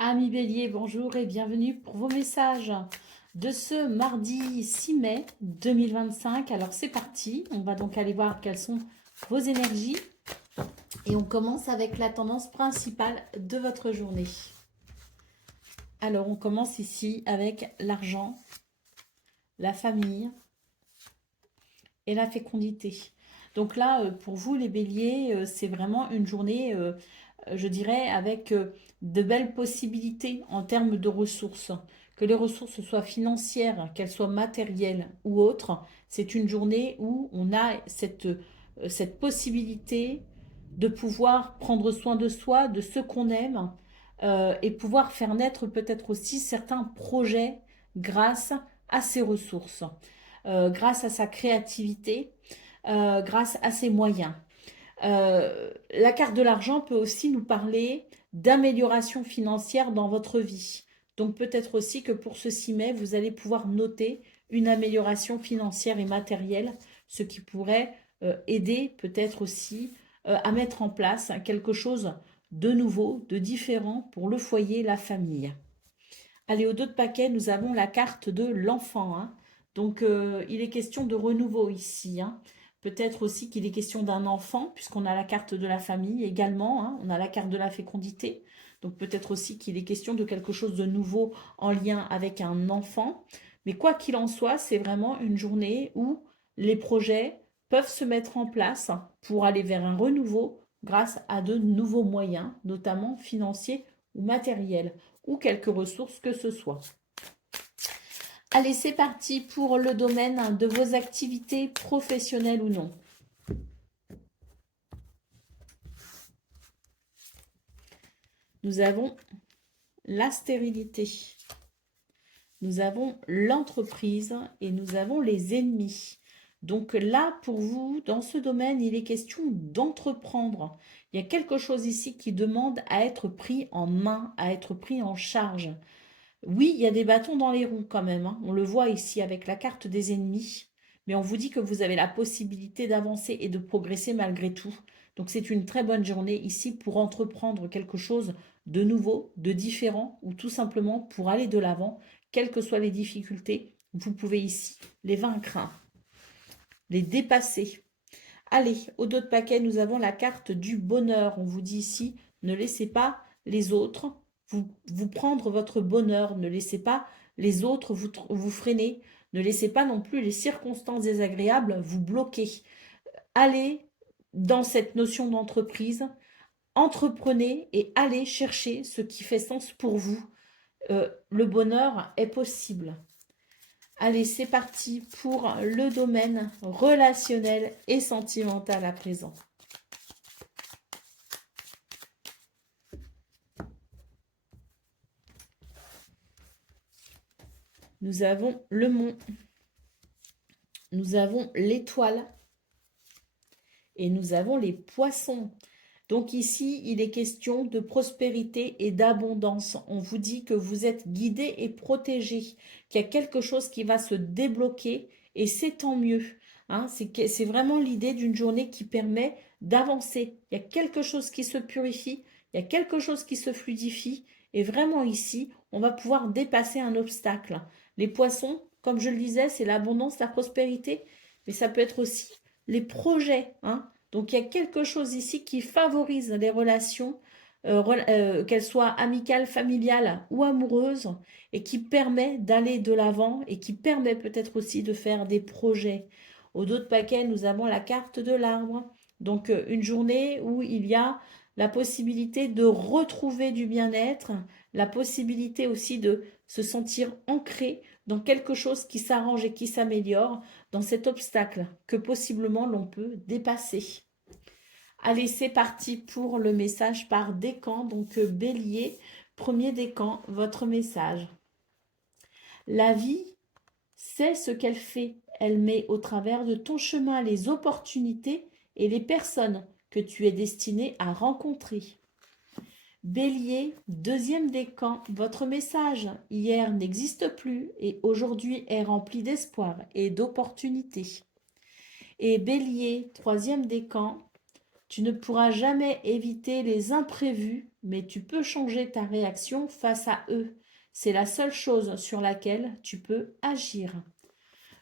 Amis Bélier, bonjour et bienvenue pour vos messages de ce mardi 6 mai 2025. Alors c'est parti, on va donc aller voir quelles sont vos énergies et on commence avec la tendance principale de votre journée. Alors on commence ici avec l'argent, la famille et la fécondité. Donc là, pour vous les béliers, c'est vraiment une journée, je dirais, avec de belles possibilités en termes de ressources. Que les ressources soient financières, qu'elles soient matérielles ou autres, c'est une journée où on a cette possibilité de pouvoir prendre soin de soi, de ce qu'on aime, et pouvoir faire naître peut-être aussi certains projets grâce à ces ressources, grâce à sa créativité, grâce à ses moyens. La carte de l'argent peut aussi nous parler d'amélioration financière dans votre vie. Donc peut-être aussi que pour ce 6 mai, vous allez pouvoir noter une amélioration financière et matérielle, ce qui pourrait aider peut-être aussi à mettre en place quelque chose de nouveau, de différent pour le foyer, la famille. Allez, au dos de paquet, nous avons la carte de l'enfant, hein. Donc, il est question de renouveau ici, hein. Peut-être aussi qu'il est question d'un enfant, puisqu'on a la carte de la famille également, hein. On a la carte de la fécondité. Donc, peut-être aussi qu'il est question de quelque chose de nouveau en lien avec un enfant. Mais quoi qu'il en soit, c'est vraiment une journée où les projets peuvent se mettre en place pour aller vers un renouveau grâce à de nouveaux moyens, notamment financiers ou matériels ou quelques ressources que ce soit. Allez, c'est parti pour le domaine de vos activités professionnelles ou non. Nous avons la stérilité, nous avons l'entreprise et nous avons les ennemis. Donc là, pour vous, dans ce domaine, il est question d'entreprendre. Il y a quelque chose ici qui demande à être pris en main, à être pris en charge. Oui, il y a des bâtons dans les roues quand même, hein. On le voit ici avec la carte des ennemis. Mais on vous dit que vous avez la possibilité d'avancer et de progresser malgré tout. Donc c'est une très bonne journée ici pour entreprendre quelque chose de nouveau, de différent, ou tout simplement pour aller de l'avant, quelles que soient les difficultés. Vous pouvez ici les vaincre, hein, les dépasser. Allez, au dos de paquet, nous avons la carte du bonheur. On vous dit ici, ne laissez pas les autres vous prendre votre bonheur. Ne laissez pas les autres vous freiner. Ne laissez pas non plus les circonstances désagréables vous bloquer. Allez dans cette notion d'entreprise, entreprenez et allez chercher ce qui fait sens pour vous. Le bonheur est possible. Allez, c'est parti pour le domaine relationnel et sentimental à présent. Nous avons le mont, nous avons l'étoile et nous avons les poissons. Donc ici, il est question de prospérité et d'abondance. On vous dit que vous êtes guidé et protégé, qu'il y a quelque chose qui va se débloquer et c'est tant mieux, hein. C'est vraiment l'idée d'une journée qui permet d'avancer. Il y a quelque chose qui se purifie, il y a quelque chose qui se fluidifie et vraiment ici, on va pouvoir dépasser un obstacle. Les poissons, comme je le disais, c'est l'abondance, la prospérité, mais ça peut être aussi les projets, hein. Donc il y a quelque chose ici qui favorise les relations, qu'elles soient amicales, familiales ou amoureuses, et qui permet d'aller de l'avant et qui permet peut-être aussi de faire des projets. Au dos de paquet, nous avons la carte de l'arbre. Donc une journée où il y a la possibilité de retrouver du bien-être, la possibilité aussi de se sentir ancré dans quelque chose qui s'arrange et qui s'améliore, dans cet obstacle que possiblement l'on peut dépasser. Allez, c'est parti pour le message par décan. Donc, bélier, premier décan, votre message. La vie, c'est ce qu'elle fait. Elle met au travers de ton chemin les opportunités et les personnes que tu es destiné à rencontrer. Bélier, deuxième décan, votre message. Hier n'existe plus et aujourd'hui est rempli d'espoir et d'opportunités. Et Bélier, troisième décan, Tu ne pourras jamais éviter les imprévus, mais tu peux changer ta réaction face à eux. C'est la seule chose sur laquelle tu peux agir.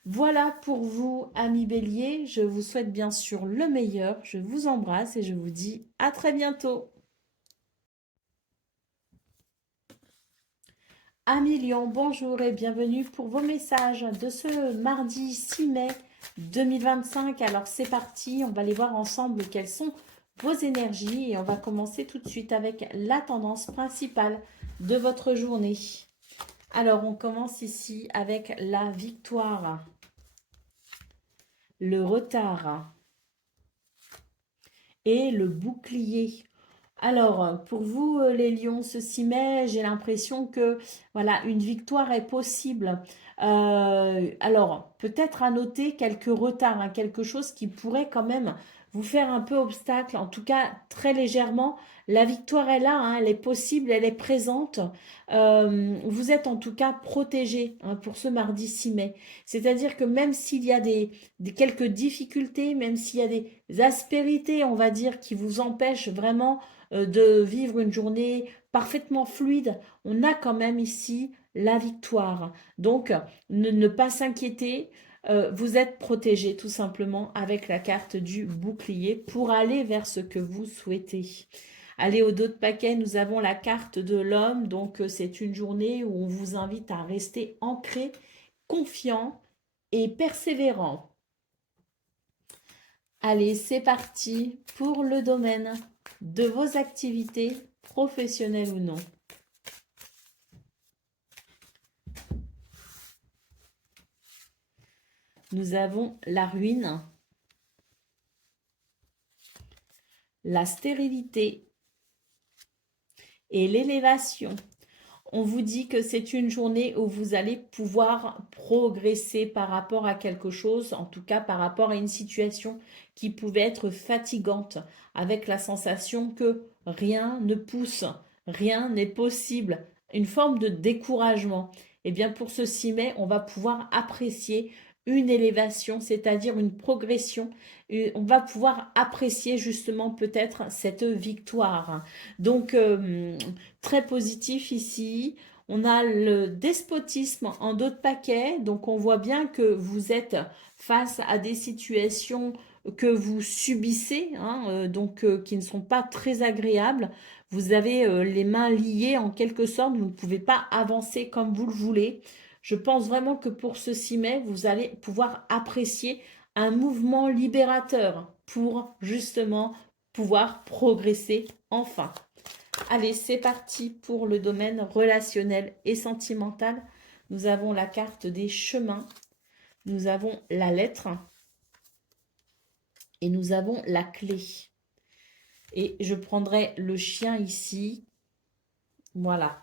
Voilà pour vous, amis Bélier. Je vous souhaite bien sûr le meilleur. Je vous embrasse et je vous dis à très bientôt. Amis Lion, bonjour et bienvenue pour vos messages de ce mardi 6 mai 2025. Alors c'est parti, on va aller voir ensemble quelles sont vos énergies et on va commencer tout de suite avec la tendance principale de votre journée. Alors on commence ici avec la victoire, le retard et le bouclier. Alors, pour vous, les lions, ce 6 mai, j'ai l'impression que voilà, une victoire est possible. Alors, peut-être à noter quelques retards, hein, quelque chose qui pourrait quand même vous faire un peu obstacle, en tout cas très légèrement. La victoire est là, hein, elle est possible, elle est présente. Vous êtes en tout cas protégé, hein, pour ce mardi 6 mai. C'est-à-dire que même s'il y a quelques difficultés, même s'il y a des aspérités, on va dire, qui vous empêchent vraiment de vivre une journée parfaitement fluide, on a quand même ici la victoire. Donc, ne pas s'inquiéter, vous êtes protégé tout simplement avec la carte du bouclier pour aller vers ce que vous souhaitez. Allez, au dos de paquet, nous avons la carte de l'homme. Donc, c'est une journée où on vous invite à rester ancré, confiant et persévérant. Allez, c'est parti pour le domaine de vos activités, professionnelles ou non. Nous avons la ruine, la stérilité et l'élévation. On vous dit que c'est une journée où vous allez pouvoir progresser par rapport à quelque chose, en tout cas par rapport à une situation qui pouvait être fatigante, avec la sensation que rien ne pousse, rien n'est possible, une forme de découragement. Et bien pour ce 6 mai, on va pouvoir apprécier une élévation, c'est-à-dire une progression. On va pouvoir apprécier justement peut-être cette victoire. Donc, très positif ici. On a le despotisme en dos de paquet. Donc, on voit bien que vous êtes face à des situations que vous subissez, hein, qui ne sont pas très agréables. Vous avez les mains liées en quelque sorte. Vous ne pouvez pas avancer comme vous le voulez. Je pense vraiment que pour ce 6 mai, vous allez pouvoir apprécier un mouvement libérateur pour justement pouvoir progresser enfin. Allez, c'est parti pour le domaine relationnel et sentimental. Nous avons la carte des chemins, nous avons la lettre et nous avons la clé. Et je prendrai le chien ici. Voilà.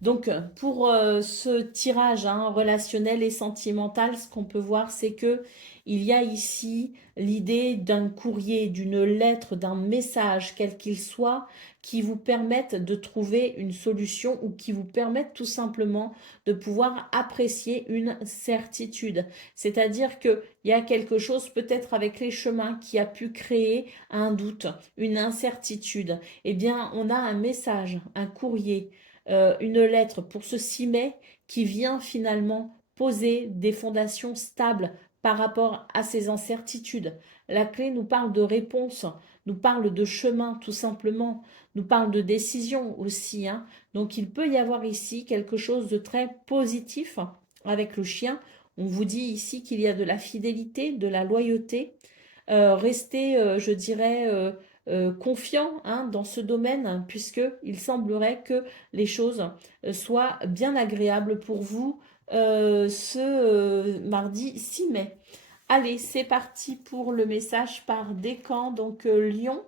Donc, pour ce tirage, hein, relationnel et sentimental, ce qu'on peut voir, c'est que il y a ici l'idée d'un courrier, d'une lettre, d'un message, quel qu'il soit, qui vous permettent de trouver une solution ou qui vous permettent tout simplement de pouvoir apprécier une certitude. C'est-à-dire qu'il y a quelque chose peut-être avec les chemins qui a pu créer un doute, une incertitude. Eh bien, on a un message, un courrier, une lettre pour ce 6 mai qui vient finalement poser des fondations stables par rapport à ces incertitudes. La clé nous parle de réponse, nous parle de chemin tout simplement, nous parle de décision aussi, hein. Donc il peut y avoir ici quelque chose de très positif avec le chien. On vous dit ici qu'il y a de la fidélité, de la loyauté. Restez, je dirais, confiant, hein, dans ce domaine, puisqu'il semblerait que les choses soient bien agréables pour vous ce mardi 6 mai. Allez, c'est parti pour le message par décan. Donc, Lion,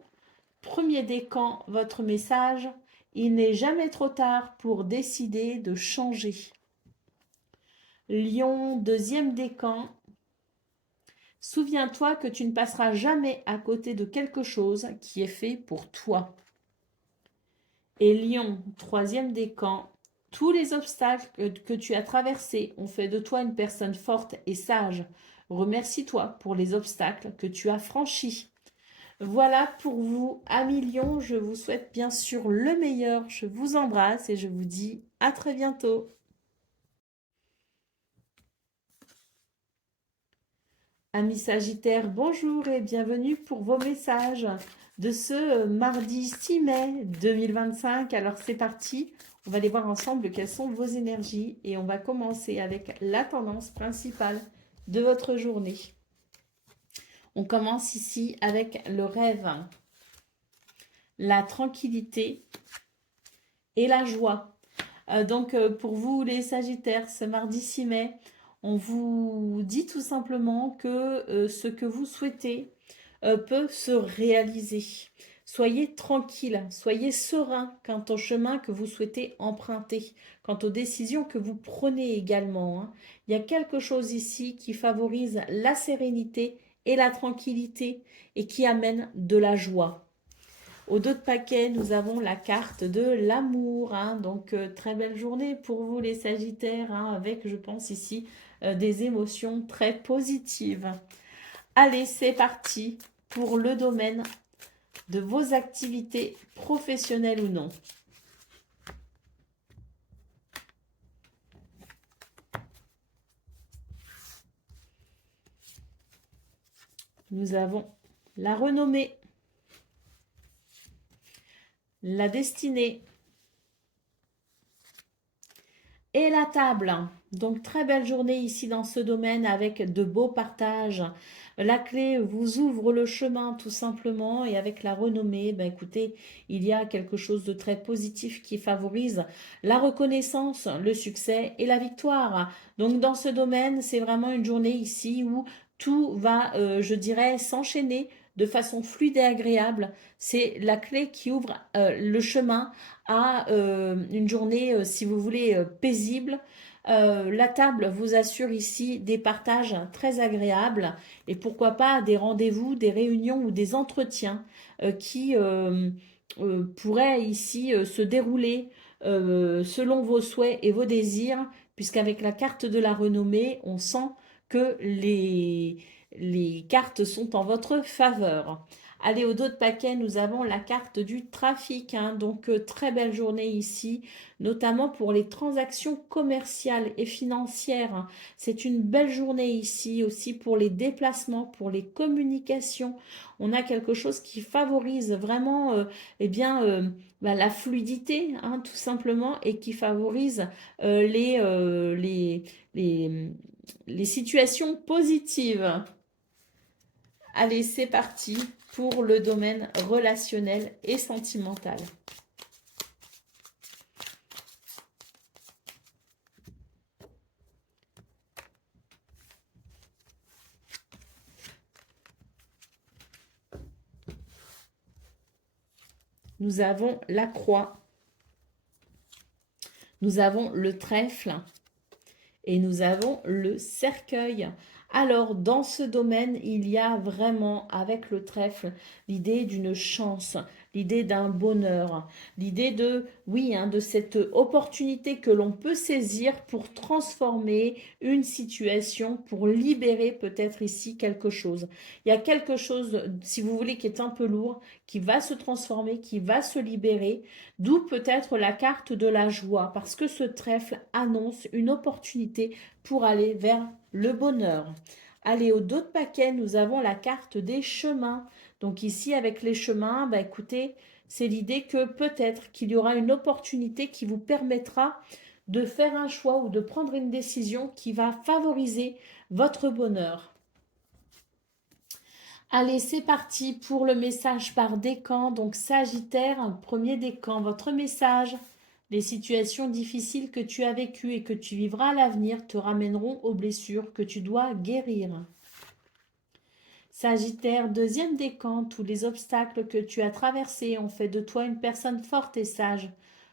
premier décan, votre message. Il n'est jamais trop tard pour décider de changer. Lion, deuxième décan. Souviens-toi que tu ne passeras jamais à côté de quelque chose qui est fait pour toi. Et Lion, troisième décan. Tous les obstacles que tu as traversés ont fait de toi une personne forte et sage. Remercie-toi pour les obstacles que tu as franchis. Voilà pour vous, amis Lion. Je vous souhaite bien sûr le meilleur. Je vous embrasse et je vous dis à très bientôt. Amis Sagittaires, bonjour et bienvenue pour vos messages de ce mardi 6 mai 2025. Alors c'est parti, on va aller voir ensemble quelles sont vos énergies et on va commencer avec la tendance principale de votre journée. On commence ici avec le rêve, la tranquillité et la joie. Donc pour vous les Sagittaires, ce mardi 6 mai, on vous dit tout simplement que ce que vous souhaitez peut se réaliser. Soyez tranquille, soyez serein quant au chemin que vous souhaitez emprunter, quant aux décisions que vous prenez également, hein. Il y a quelque chose ici qui favorise la sérénité et la tranquillité et qui amène de la joie. Au dos de paquet, nous avons la carte de l'amour, hein. Donc très belle journée pour vous les Sagittaires, hein, avec je pense ici des émotions très positives. Allez, c'est parti pour le domaine de vos activités professionnelles ou non. Nous avons la renommée, la destinée et la table. Donc très belle journée ici dans ce domaine avec de beaux partages. La clé vous ouvre le chemin tout simplement et avec la renommée, ben écoutez, il y a quelque chose de très positif qui favorise la reconnaissance, le succès et la victoire. Donc dans ce domaine, c'est vraiment une journée ici où tout va, je dirais, s'enchaîner de façon fluide et agréable. C'est la clé qui ouvre le chemin à une journée, si vous voulez, paisible. La table vous assure ici des partages très agréables et pourquoi pas des rendez-vous, des réunions ou des entretiens qui pourraient ici se dérouler selon vos souhaits et vos désirs, puisqu'avec la carte de la renommée, on sent que les cartes sont en votre faveur. Allez, au dos de paquet, nous avons la carte du trafic, hein. Donc très belle journée ici, notamment pour les transactions commerciales et financières, hein. C'est une belle journée ici aussi pour les déplacements, pour les communications. On a quelque chose qui favorise vraiment eh bien, la fluidité, hein, tout simplement, et qui favorise les, les situations positives. Allez, c'est parti pour le domaine relationnel et sentimental. Nous avons la croix, nous avons le trèfle et nous avons le cercueil. Alors, dans ce domaine, il y a vraiment, avec le trèfle, l'idée d'une chance, l'idée d'un bonheur, l'idée de, oui, hein, de cette opportunité que l'on peut saisir pour transformer une situation, pour libérer peut-être ici quelque chose. Il y a quelque chose, si vous voulez, qui est un peu lourd, qui va se transformer, qui va se libérer, d'où peut-être la carte de la joie, parce que ce trèfle annonce une opportunité pour aller vers le bonheur. Allez, au dos de paquet, nous avons la carte des chemins. Donc ici, avec les chemins, bah écoutez, c'est l'idée que peut-être qu'il y aura une opportunité qui vous permettra de faire un choix ou de prendre une décision qui va favoriser votre bonheur. Allez, c'est parti pour le message par décan. Donc Sagittaire, premier décan, votre message. Les situations difficiles que tu as vécues et que tu vivras à l'avenir te ramèneront aux blessures que tu dois guérir. Sagittaire, deuxième décan, tous les obstacles que tu as traversés ont fait de toi une personne forte et sage.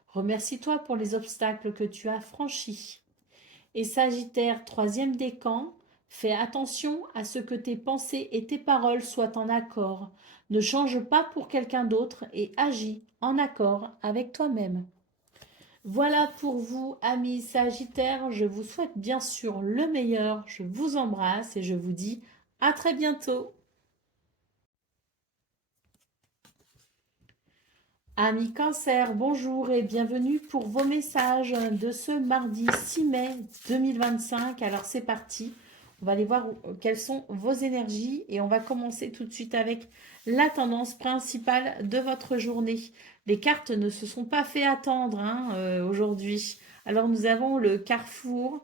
Remercie-toi pour les obstacles que tu as franchis. Et Sagittaire, troisième décan, fais attention à ce que tes pensées et tes paroles soient en accord. Ne change pas pour quelqu'un d'autre et agis en accord avec toi-même. Voilà pour vous, amis Sagittaires. Je vous souhaite bien sûr le meilleur. Je vous embrasse et je vous dis à très bientôt. Amis Cancer, bonjour et bienvenue pour vos messages de ce mardi 6 mai 2025. Alors c'est parti, on va aller voir quelles sont vos énergies et on va commencer tout de suite avec la tendance principale de votre journée. Les cartes ne se sont pas fait attendre aujourd'hui. Alors nous avons le carrefour,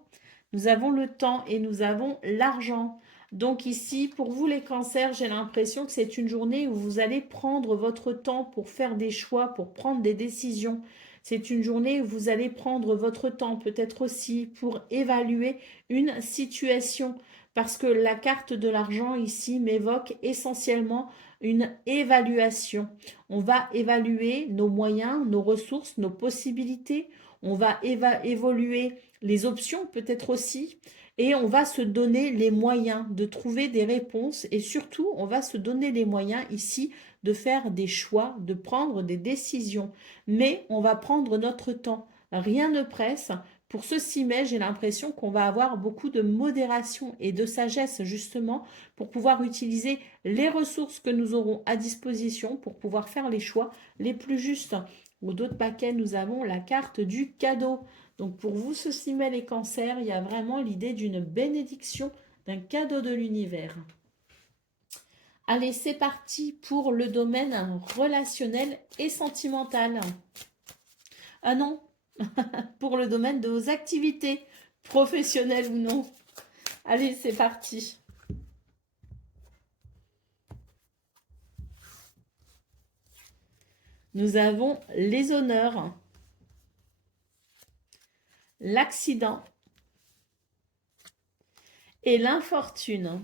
nous avons le temps et nous avons l'argent. Donc ici, pour vous les cancers, j'ai l'impression que c'est une journée où vous allez prendre votre temps pour faire des choix, pour prendre des décisions. C'est une journée où vous allez prendre votre temps peut-être aussi pour évaluer une situation. Parce que la carte de l'argent ici m'évoque essentiellement une évaluation. On va évaluer nos moyens, nos ressources, nos possibilités. On va évoluer les options peut-être aussi. Et on va se donner les moyens de trouver des réponses et surtout, on va se donner les moyens ici de faire des choix, de prendre des décisions. Mais on va prendre notre temps. Rien ne presse. Pour ce 6 mai, j'ai l'impression qu'on va avoir beaucoup de modération et de sagesse justement pour pouvoir utiliser les ressources que nous aurons à disposition pour pouvoir faire les choix les plus justes. Au d'autres paquets, nous avons la carte du cadeau. Donc pour vous, ce 6 mai les cancers, il y a vraiment l'idée d'une bénédiction, d'un cadeau de l'univers. Allez, c'est parti pour le domaine relationnel et sentimental. Ah non, pour le domaine de vos activités, professionnelles ou non. Allez, c'est parti. Nous avons les honneurs, l'accident et l'infortune.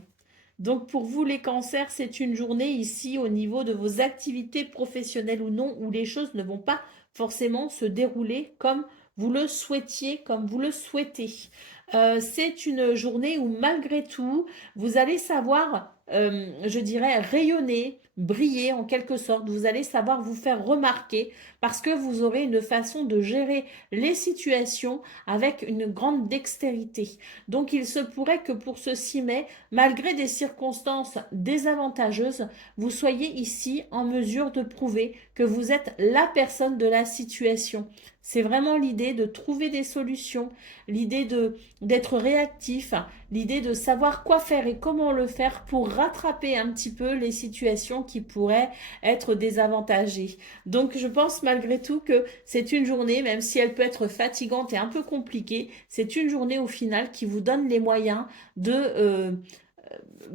Donc pour vous les cancers, c'est une journée ici au niveau de vos activités professionnelles ou non, où les choses ne vont pas forcément se dérouler comme vous le souhaitiez, comme vous le souhaitez. C'est une journée où malgré tout, vous allez savoir, je dirais, rayonner, briller en quelque sorte. Vous allez savoir vous faire remarquer parce que vous aurez une façon de gérer les situations avec une grande dextérité. Donc il se pourrait que pour ce 6 mai, malgré des circonstances désavantageuses, vous soyez ici en mesure de prouver que vous êtes la personne de la situation. C'est vraiment l'idée de trouver des solutions, l'idée d'être réactif, l'idée de savoir quoi faire et comment le faire pour rattraper un petit peu les situations qui pourraient être désavantagées. Donc je pense malgré tout que c'est une journée, même si elle peut être fatigante et un peu compliquée, c'est une journée au final qui vous donne les moyens de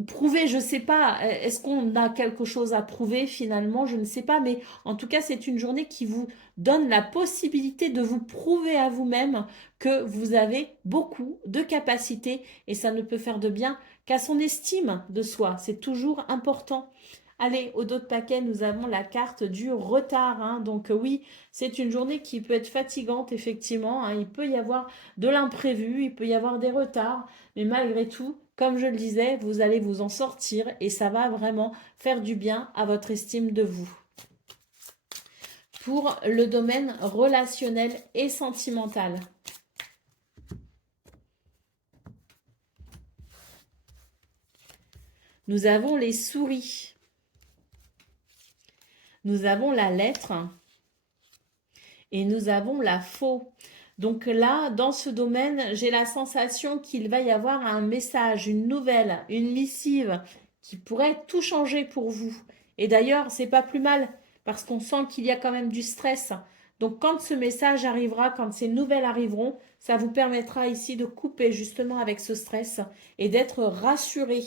prouver, je ne sais pas, est-ce qu'on a quelque chose à prouver finalement, je ne sais pas, mais en tout cas c'est une journée qui vous donne la possibilité de vous prouver à vous-même que vous avez beaucoup de capacités et ça ne peut faire de bien qu'à son estime de soi, c'est toujours important. Allez, au dos de paquet, nous avons la carte du retard. Donc oui, c'est une journée qui peut être fatigante, effectivement. Il peut y avoir de l'imprévu, il peut y avoir des retards. Mais malgré tout, comme je le disais, vous allez vous en sortir et ça va vraiment faire du bien à votre estime de vous. Pour le domaine relationnel et sentimental. Nous avons les souris. Nous avons la lettre et nous avons la faux. Donc là, dans ce domaine, j'ai la sensation qu'il va y avoir un message, une nouvelle, une missive qui pourrait tout changer pour vous. Et d'ailleurs, c'est pas plus mal parce qu'on sent qu'il y a quand même du stress. Donc quand ce message arrivera, quand ces nouvelles arriveront, ça vous permettra ici de couper justement avec ce stress et d'être rassuré.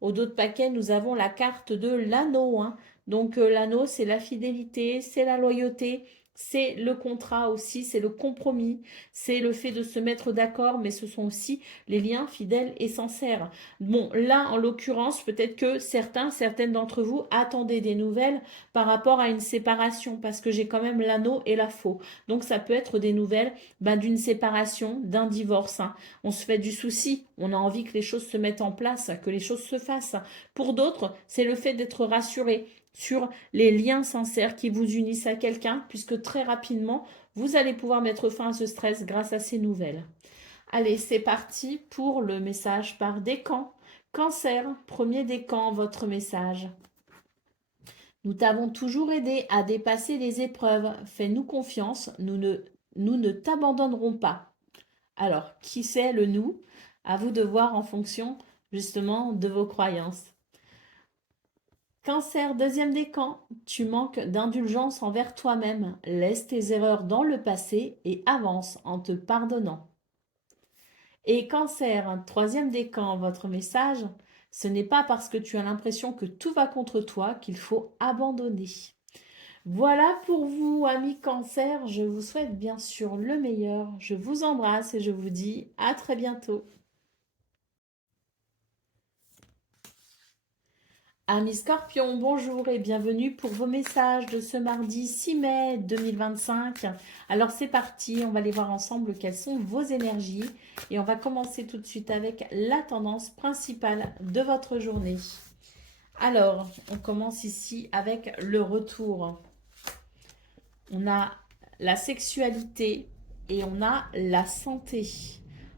Au dos de paquet, nous avons la carte de l'anneau. Donc l'anneau, c'est la fidélité, c'est la loyauté, c'est le contrat aussi, c'est le compromis, c'est le fait de se mettre d'accord, mais ce sont aussi les liens fidèles et sincères. Bon, là, en l'occurrence, peut-être que certaines d'entre vous attendaient des nouvelles par rapport à une séparation, parce que j'ai quand même l'anneau et la faux. Donc ça peut être des nouvelles d'une séparation, d'un divorce. On se fait du souci, on a envie que les choses se mettent en place, que les choses se fassent. Pour d'autres, c'est le fait d'être rassuré sur les liens sincères qui vous unissent à quelqu'un, puisque très rapidement, vous allez pouvoir mettre fin à ce stress grâce à ces nouvelles. Allez, c'est parti pour le message par décan. Cancer, premier décan, votre message. Nous t'avons toujours aidé à dépasser les épreuves. Fais-nous confiance, nous ne t'abandonnerons pas. Alors, qui c'est le nous? À vous de voir en fonction justement de vos croyances. Cancer, deuxième décan, tu manques d'indulgence envers toi-même. Laisse tes erreurs dans le passé et avance en te pardonnant. Et Cancer, troisième décan, votre message, ce n'est pas parce que tu as l'impression que tout va contre toi qu'il faut abandonner. Voilà pour vous, amis Cancer. Je vous souhaite bien sûr le meilleur. Je vous embrasse et je vous dis à très bientôt. Amis Scorpions, bonjour et bienvenue pour vos messages de ce mardi 6 mai 2025. Alors c'est parti, on va aller voir ensemble quelles sont vos énergies et on va commencer tout de suite avec la tendance principale de votre journée. Alors, on commence ici avec le retour. On a la sexualité et on a la santé.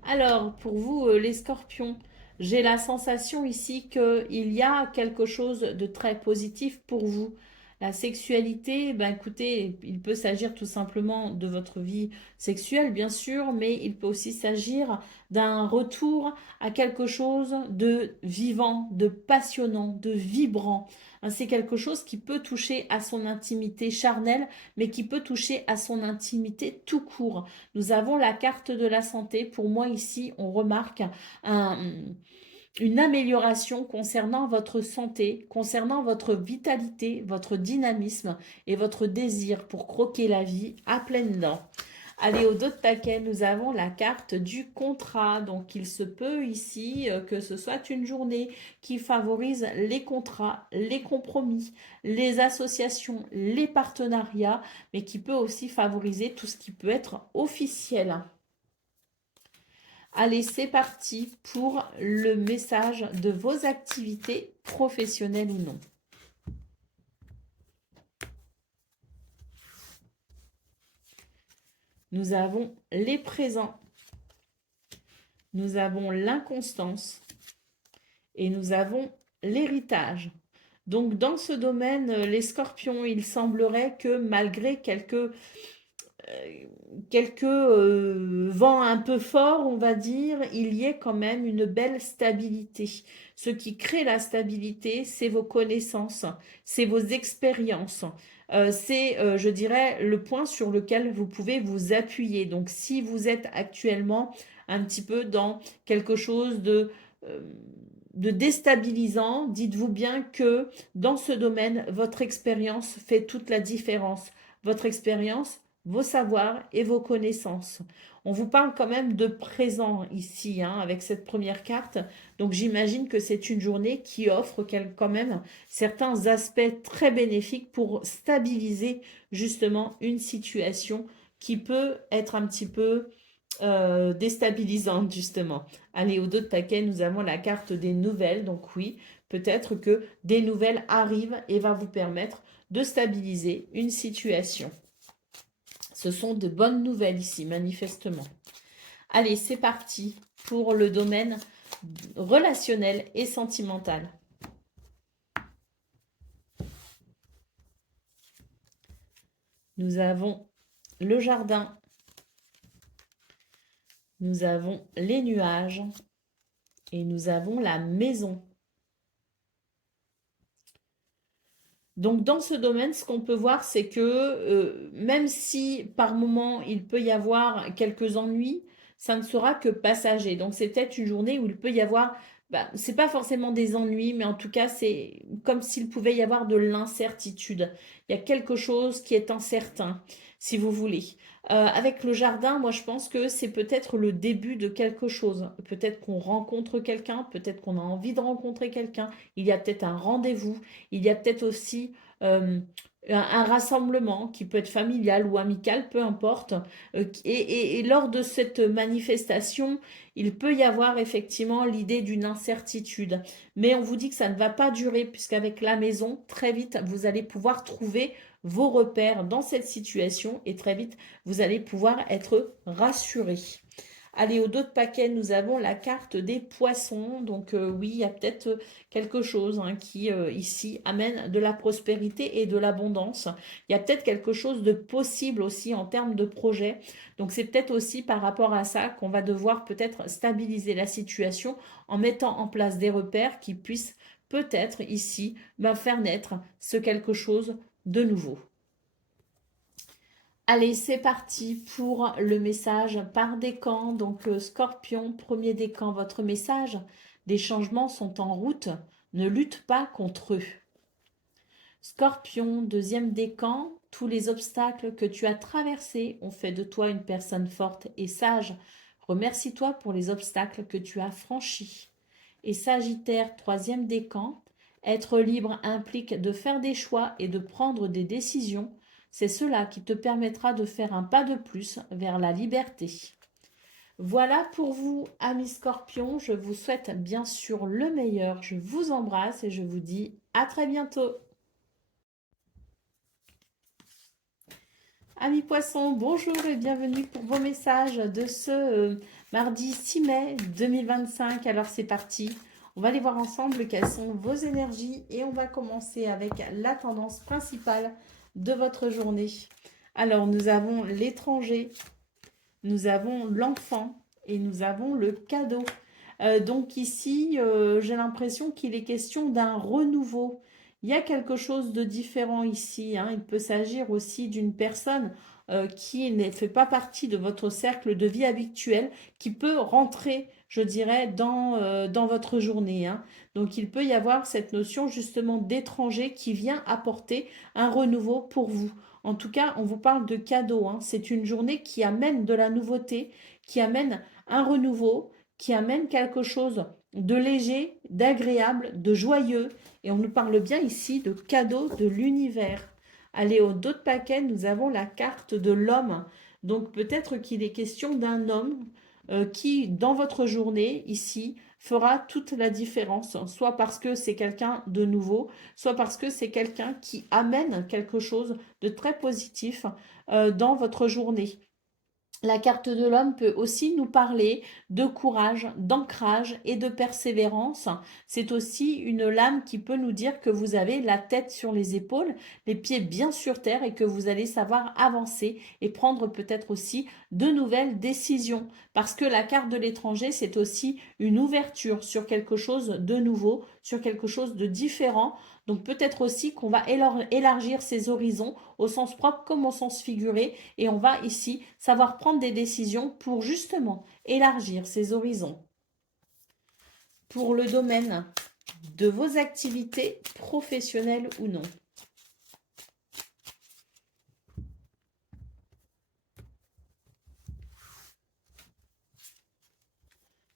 Alors, pour vous, les scorpions, j'ai la sensation ici qu'il y a quelque chose de très positif pour vous. La sexualité, ben écoutez, il peut s'agir tout simplement de votre vie sexuelle, bien sûr, mais il peut aussi s'agir d'un retour à quelque chose de vivant, de passionnant, de vibrant. C'est quelque chose qui peut toucher à son intimité charnelle, mais qui peut toucher à son intimité tout court. Nous avons la carte de la santé. Pour moi, ici, on remarque une amélioration concernant votre santé, concernant votre vitalité, votre dynamisme et votre désir pour croquer la vie à pleines dents. Allez, au dos de taquet, nous avons la carte du contrat. Donc, il se peut ici que ce soit une journée qui favorise les contrats, les compromis, les associations, les partenariats, mais qui peut aussi favoriser tout ce qui peut être officiel. Allez, c'est parti pour le message de vos activités professionnelles ou non. Nous avons les présents, nous avons l'inconstance et nous avons l'héritage. Donc, dans ce domaine, les scorpions, il semblerait que malgré quelques vents un peu forts, on va dire, il y ait quand même une belle stabilité. Ce qui crée la stabilité, c'est vos connaissances, c'est vos expériences. C'est, je dirais, le point sur lequel vous pouvez vous appuyer. Donc, si vous êtes actuellement un petit peu dans quelque chose de déstabilisant, dites-vous bien que dans ce domaine, votre expérience fait toute la différence. Votre expérience, vos savoirs et vos connaissances. On vous parle quand même de présent ici, hein, avec cette première carte. Donc j'imagine que c'est une journée qui offre quand même certains aspects très bénéfiques pour stabiliser justement une situation qui peut être un petit peu déstabilisante justement. Allez, au dos de paquet, nous avons la carte des nouvelles. Donc oui, peut-être que des nouvelles arrivent et va vous permettre de stabiliser une situation. Ce sont de bonnes nouvelles ici, manifestement. Allez, c'est parti pour le domaine relationnel et sentimental. Nous avons le jardin. Nous avons les nuages. Et nous avons la maison. Donc, dans ce domaine, ce qu'on peut voir, c'est que même si par moment, il peut y avoir quelques ennuis, ça ne sera que passager. Donc, c'est peut-être une journée où il peut y avoir, c'est pas forcément des ennuis, mais en tout cas, c'est comme s'il pouvait y avoir de l'incertitude. Il y a quelque chose qui est incertain, si vous voulez. Avec le jardin, moi, je pense que c'est peut-être le début de quelque chose. Peut-être qu'on rencontre quelqu'un, peut-être qu'on a envie de rencontrer quelqu'un. Il y a peut-être un rendez-vous. Il y a peut-être aussi un rassemblement qui peut être familial ou amical, peu importe. Et lors de cette manifestation, il peut y avoir effectivement l'idée d'une incertitude. Mais on vous dit que ça ne va pas durer, puisqu'avec la maison, très vite, vous allez pouvoir trouver vos repères dans cette situation et très vite, vous allez pouvoir être rassuré. Allez, au dos de paquet, nous avons la carte des poissons. Donc oui, il y a peut-être quelque chose hein, qui ici amène de la prospérité et de l'abondance. Il y a peut-être quelque chose de possible aussi en termes de projet. Donc c'est peut-être aussi par rapport à ça qu'on va devoir peut-être stabiliser la situation en mettant en place des repères qui puissent peut-être ici faire naître ce quelque chose de nouveau. Allez, c'est parti pour le message par décan. Donc, Scorpion, premier décan, votre message. Des changements sont en route. Ne lutte pas contre eux. Scorpion, deuxième décan. Tous les obstacles que tu as traversés ont fait de toi une personne forte et sage. Remercie-toi pour les obstacles que tu as franchis. Et Sagittaire, troisième décan. Être libre implique de faire des choix et de prendre des décisions. C'est cela qui te permettra de faire un pas de plus vers la liberté. Voilà pour vous, amis Scorpions. Je vous souhaite bien sûr le meilleur. Je vous embrasse et je vous dis à très bientôt. Amis Poissons, bonjour et bienvenue pour vos messages de ce mardi 6 mai 2025. Alors c'est parti. On va aller voir ensemble quelles sont vos énergies et on va commencer avec la tendance principale de votre journée. Alors nous avons l'étranger, nous avons l'enfant et nous avons le cadeau. Donc ici, j'ai l'impression qu'il est question d'un renouveau. Il y a quelque chose de différent ici, hein. Il peut s'agir aussi d'une personne qui ne fait pas partie de votre cercle de vie habituel, qui peut rentrer, je dirais, dans votre journée, hein. Donc il peut y avoir cette notion justement d'étranger qui vient apporter un renouveau pour vous. En tout cas, on vous parle de cadeau, hein. C'est une journée qui amène de la nouveauté, qui amène un renouveau, qui amène quelque chose de léger, d'agréable, de joyeux. Et on nous parle bien ici de cadeau de l'univers. Allez, au dos de paquet, nous avons la carte de l'homme. Donc peut-être qu'il est question d'un homme qui, dans votre journée, ici, fera toute la différence. Soit parce que c'est quelqu'un de nouveau, soit parce que c'est quelqu'un qui amène quelque chose de très positif dans votre journée. La carte de l'homme peut aussi nous parler de courage, d'ancrage et de persévérance. C'est aussi une lame qui peut nous dire que vous avez la tête sur les épaules, les pieds bien sur terre et que vous allez savoir avancer et prendre peut-être aussi de nouvelles décisions. Parce que la carte de l'étranger, c'est aussi une ouverture sur quelque chose de nouveau, sur quelque chose de différent. Donc peut-être aussi qu'on va élargir ses horizons au sens propre comme au sens figuré et on va ici savoir prendre des décisions pour justement élargir ses horizons. Pour le domaine de vos activités professionnelles ou non.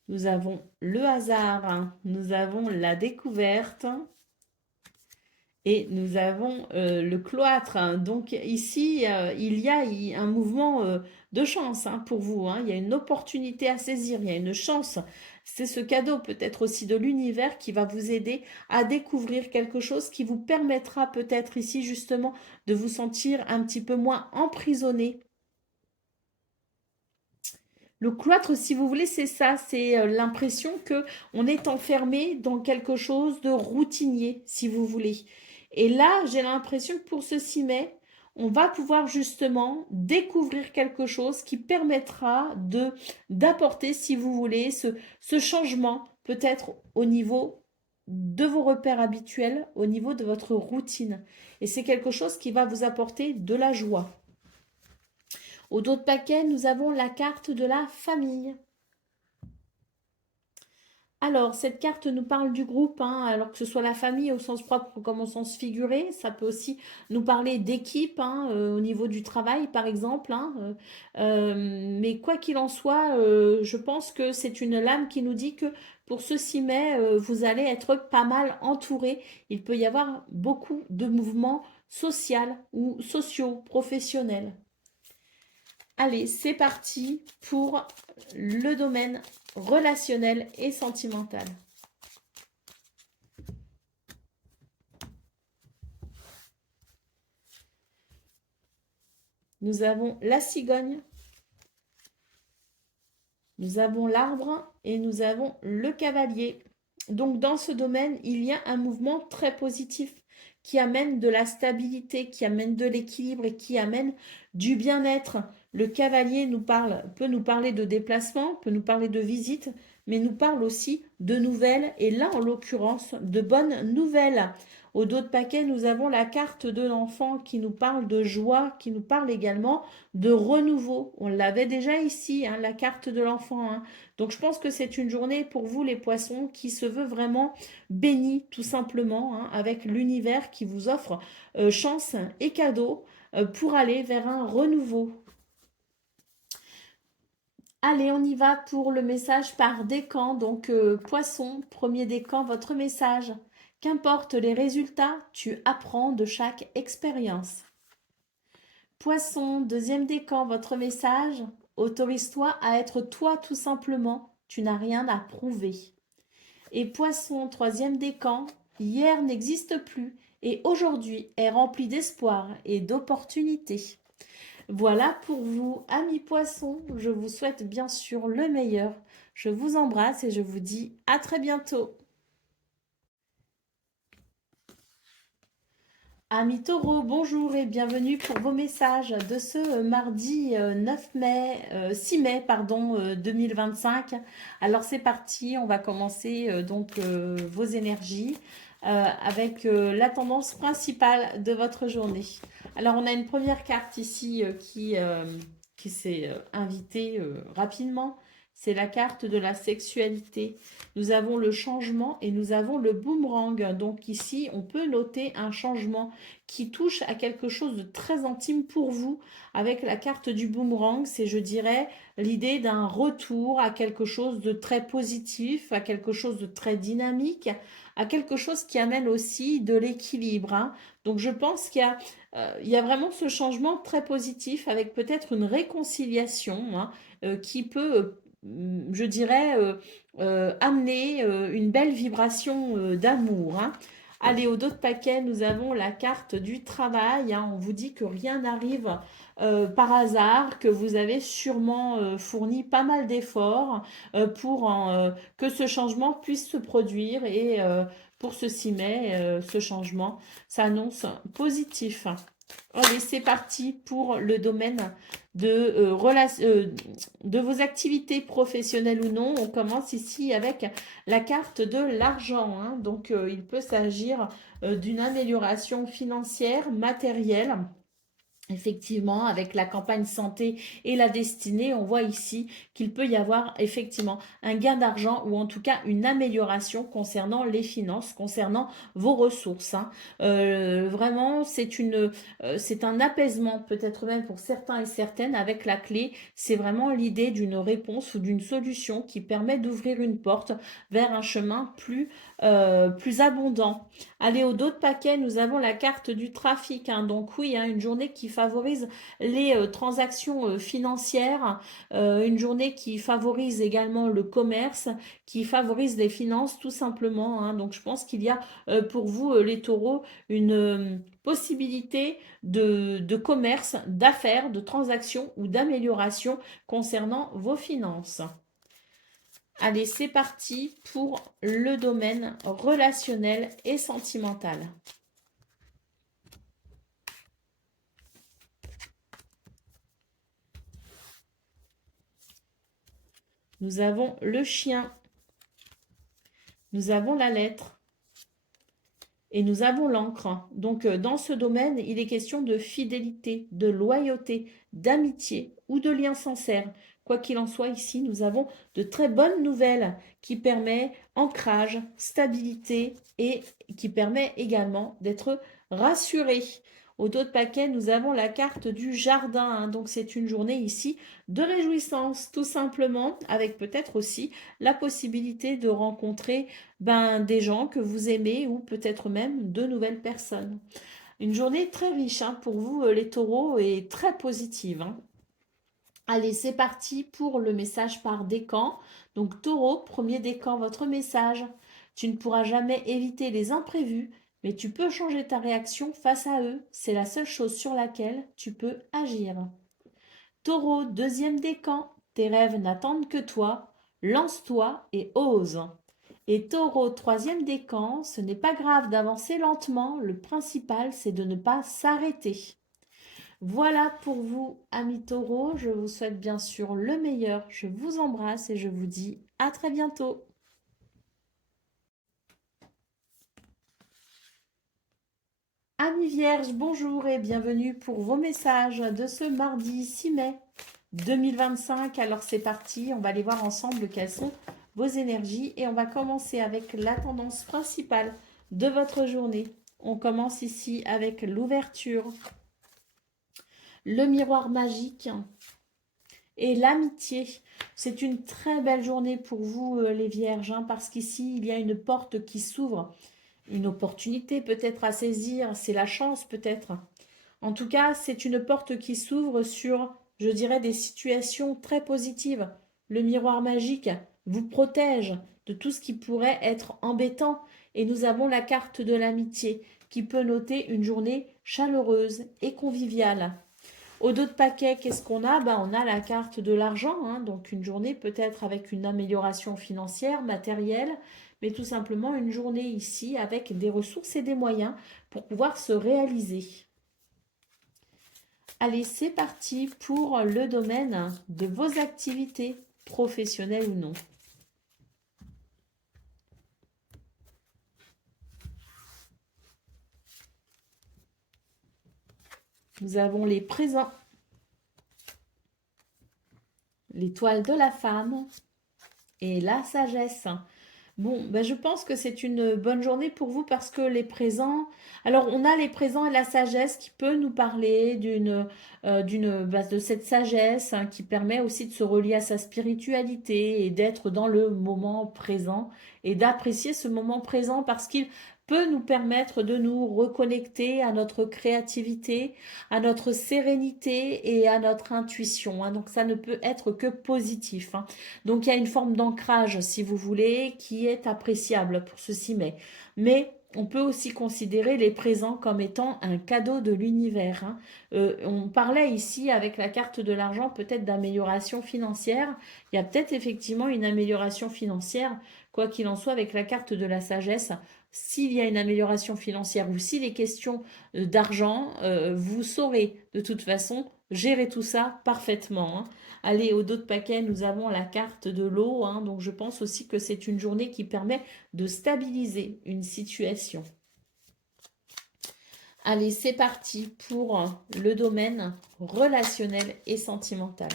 Nous avons le hasard, nous avons la découverte, et nous avons le cloître. Donc ici, il y a un mouvement de chance pour vous, hein. Il y a une opportunité à saisir, il y a une chance. C'est ce cadeau peut-être aussi de l'univers qui va vous aider à découvrir quelque chose qui vous permettra peut-être ici justement de vous sentir un petit peu moins emprisonné. Le cloître, si vous voulez, c'est ça, c'est l'impression que on est enfermé dans quelque chose de routinier, si vous voulez. Et là, j'ai l'impression que pour ce 6 mai, on va pouvoir justement découvrir quelque chose qui permettra d'apporter, si vous voulez, ce changement peut-être au niveau de vos repères habituels, au niveau de votre routine. Et c'est quelque chose qui va vous apporter de la joie. Au dos de paquet, nous avons la carte de la famille. Alors, cette carte nous parle du groupe, hein, alors que ce soit la famille au sens propre comme au sens figuré. Ça peut aussi nous parler d'équipe, hein, au niveau du travail, par exemple, hein, mais quoi qu'il en soit, je pense que c'est une lame qui nous dit que pour ce 6 mai, vous allez être pas mal entouré. Il peut y avoir beaucoup de mouvements sociaux ou sociaux, professionnels. Allez, c'est parti pour le domaine relationnel et sentimental. Nous avons la cigogne, Nous avons l'arbre et nous avons le cavalier. Donc dans ce domaine, il y a un mouvement très positif qui amène de la stabilité, qui amène de l'équilibre et qui amène du bien-être. Le cavalier peut nous parler de déplacement, peut nous parler de visite, mais nous parle aussi de nouvelles, et là en l'occurrence de bonnes nouvelles. Au dos de paquet, nous avons la carte de l'enfant qui nous parle de joie, qui nous parle également de renouveau. On l'avait déjà ici, hein, la carte de l'enfant, hein. Donc je pense que c'est une journée pour vous les poissons qui se veut vraiment bénie tout simplement, hein, avec l'univers qui vous offre chance et cadeaux pour aller vers un renouveau. Allez, on y va pour le message par décan. Donc, poisson, premier décan, votre message. Qu'importe les résultats, tu apprends de chaque expérience. Poisson, deuxième décan, votre message. Autorise-toi à être toi tout simplement. Tu n'as rien à prouver. Et poisson, troisième décan. Hier n'existe plus et aujourd'hui est rempli d'espoir et d'opportunités. Voilà pour vous, amis poissons. Je vous souhaite bien sûr le meilleur. Je vous embrasse et je vous dis à très bientôt. Amis taureaux, bonjour et bienvenue pour vos messages de ce mardi 6 mai pardon, 2025. Alors c'est parti, on va commencer vos énergies avec la tendance principale de votre journée. Alors on a une première carte ici qui s'est invitée rapidement. C'est la carte de la sexualité. Nous avons le changement et nous avons le boomerang. Donc ici, on peut noter un changement qui touche à quelque chose de très intime pour vous. Avec la carte du boomerang, c'est, je dirais, l'idée d'un retour à quelque chose de très positif, à quelque chose de très dynamique, à quelque chose qui amène aussi de l'équilibre, hein. Donc je pense il y a vraiment ce changement très positif avec peut-être une réconciliation, hein, qui peut, je dirais, amener une belle vibration d'amour, hein. Allez, au dos de paquet, nous avons la carte du travail, hein. On vous dit que rien n'arrive par hasard, que vous avez sûrement fourni pas mal d'efforts que ce changement puisse se produire. Et pour ce 6 mai, ce changement s'annonce positif. Allez, c'est parti pour le domaine de vos activités professionnelles ou non. On commence ici avec la carte de l'argent, hein. Donc, il peut s'agir d'une amélioration financière, matérielle. Effectivement, avec la campagne santé et la destinée, on voit ici qu'il peut y avoir effectivement un gain d'argent ou en tout cas une amélioration concernant les finances, concernant vos ressources, hein. Vraiment, c'est un apaisement peut-être même pour certains et certaines avec la clé. C'est vraiment l'idée d'une réponse ou d'une solution qui permet d'ouvrir une porte vers un chemin plus abondant. Allez, au dos de paquet, nous avons la carte du trafic, hein. Donc oui, hein, une journée qui favorise les transactions financières, une journée qui favorise également le commerce, qui favorise les finances tout simplement, hein. Donc je pense qu'il y a pour vous, les taureaux, une possibilité de commerce, d'affaires, de transactions ou d'amélioration concernant vos finances. Allez, c'est parti pour le domaine relationnel et sentimental. Nous avons le chien, nous avons la lettre et nous avons l'encre. Donc, dans ce domaine, il est question de fidélité, de loyauté, d'amitié ou de lien sincère. Quoi qu'il en soit, ici, nous avons de très bonnes nouvelles qui permettent ancrage, stabilité et qui permet également d'être rassuré. Au dos de paquet, nous avons la carte du jardin, hein. Donc, c'est une journée ici de réjouissance, tout simplement, avec peut-être aussi la possibilité de rencontrer des gens que vous aimez ou peut-être même de nouvelles personnes. Une journée très riche, hein, pour vous, les taureaux, et très positive, hein. Allez, c'est parti pour le message par décan. Donc, taureau, premier décan, votre message. Tu ne pourras jamais éviter les imprévus, mais tu peux changer ta réaction face à eux. C'est la seule chose sur laquelle tu peux agir. Taureau, deuxième décan. tes rêves n'attendent que toi. Lance-toi et ose. Et Taureau, troisième décan, ce n'est pas grave d'avancer lentement. Le principal, c'est de ne pas s'arrêter. Voilà pour vous, amis Taureaux. Je vous souhaite bien sûr le meilleur. Je vous embrasse et je vous dis à très bientôt. Amis Vierges, bonjour et bienvenue pour vos messages de ce mardi 6 mai 2025. Alors c'est parti, on va aller voir ensemble quelles sont vos énergies et on va commencer avec la tendance principale de votre journée. On commence ici avec l'ouverture, le miroir magique et l'amitié. C'est une très belle journée pour vous les Vierges, hein, parce qu'ici il y a une porte qui s'ouvre. Une opportunité peut-être à saisir, c'est la chance peut-être. En tout cas, c'est une porte qui s'ouvre sur, je dirais, des situations très positives. Le miroir magique vous protège de tout ce qui pourrait être embêtant. Et nous avons la carte de l'amitié qui peut noter une journée chaleureuse et conviviale. Au dos de paquet, qu'est-ce qu'on a? On a la carte de l'argent, hein, donc une journée peut-être avec une amélioration financière, matérielle, mais tout simplement une journée ici avec des ressources et des moyens pour pouvoir se réaliser. Allez, c'est parti pour le domaine de vos activités, professionnelles ou non. Nous avons les présents, l'étoile de la femme et la sagesse. Bon, je pense que c'est une bonne journée pour vous parce que les présents... Alors, on a les présents et la sagesse qui peut nous parler de cette sagesse, hein, qui permet aussi de se relier à sa spiritualité et d'être dans le moment présent et d'apprécier ce moment présent parce qu'il peut nous permettre de nous reconnecter à notre créativité, à notre sérénité et à notre intuition, hein. Donc, ça ne peut être que positif, hein. Donc il y a une forme d'ancrage, si vous voulez, qui est appréciable pour ceci, mais on peut aussi considérer les présents comme étant un cadeau de l'univers, hein. On parlait ici avec la carte de l'argent peut-être d'amélioration financière. Il y a peut-être effectivement une amélioration financière, quoi qu'il en soit, avec la carte de la sagesse. S'il y a une amélioration financière ou s'il est question d'argent, vous saurez de toute façon gérer tout ça parfaitement, hein. Allez, au dos de paquet, nous avons la carte de l'eau, hein, donc je pense aussi que c'est une journée qui permet de stabiliser une situation. Allez, c'est parti pour le domaine relationnel et sentimental.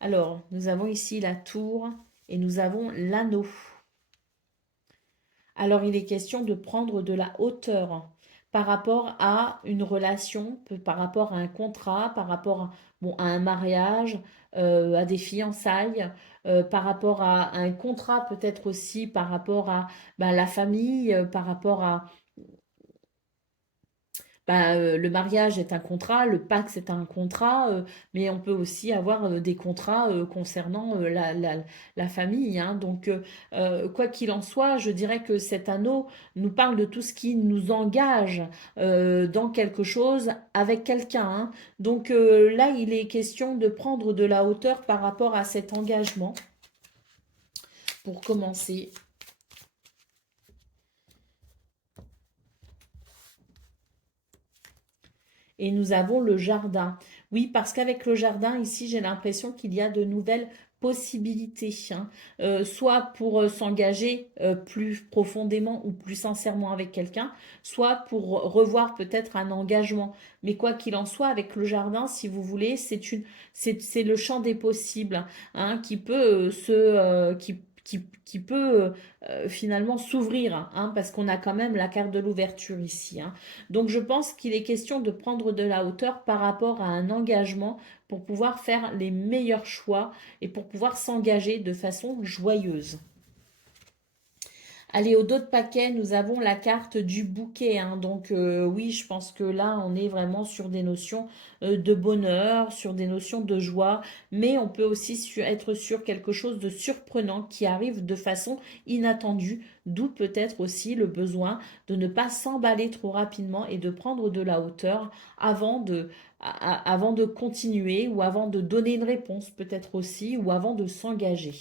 Alors, nous avons ici la tour et nous avons l'anneau. Alors, il est question de prendre de la hauteur par rapport à une relation, par rapport à un contrat, par rapport à un mariage, à des fiançailles, par rapport à un contrat peut-être aussi, par rapport à la famille, par rapport à le mariage est un contrat, le pacte c'est un contrat, mais on peut aussi avoir des contrats concernant la famille, hein. Donc, quoi qu'il en soit, je dirais que cet anneau nous parle de tout ce qui nous engage dans quelque chose avec quelqu'un, hein. Donc là, il est question de prendre de la hauteur par rapport à cet engagement. Pour commencer. Et nous avons le jardin. Oui, parce qu'avec le jardin, ici, j'ai l'impression qu'il y a de nouvelles possibilités, hein. Soit pour s'engager plus profondément ou plus sincèrement avec quelqu'un, soit pour revoir peut-être un engagement. Mais quoi qu'il en soit, avec le jardin, si vous voulez, c'est le champ des possibles, hein, qui peut qui peut finalement s'ouvrir, hein, parce qu'on a quand même la carte de l'ouverture ici, hein. Donc je pense qu'il est question de prendre de la hauteur par rapport à un engagement pour pouvoir faire les meilleurs choix et pour pouvoir s'engager de façon joyeuse. Allez, au dos de paquet, nous avons la carte du bouquet, hein. Donc oui, je pense que là, on est vraiment sur des notions de bonheur, sur des notions de joie, mais on peut aussi être sur quelque chose de surprenant qui arrive de façon inattendue, d'où peut-être aussi le besoin de ne pas s'emballer trop rapidement et de prendre de la hauteur avant avant de continuer ou avant de donner une réponse peut-être aussi ou avant de s'engager.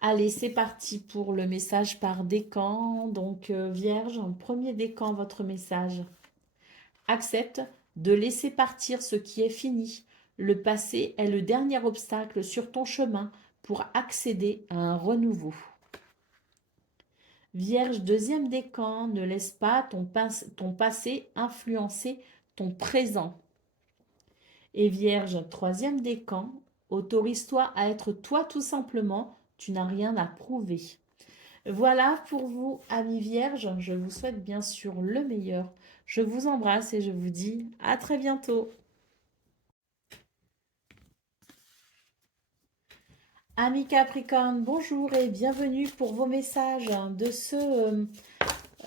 Allez, c'est parti pour le message par décan. Donc, Vierge, premier décan, votre message. Accepte de laisser partir ce qui est fini. Le passé est le dernier obstacle sur ton chemin pour accéder à un renouveau. Vierge, deuxième décan, ne laisse pas ton passé influencer ton présent. Et Vierge, troisième décan, autorise-toi à être toi tout simplement, tu n'as rien à prouver. Voilà pour vous, amis Vierges, je vous souhaite bien sûr le meilleur. Je vous embrasse et je vous dis à très bientôt. Amis Capricorne, bonjour et bienvenue pour vos messages de ce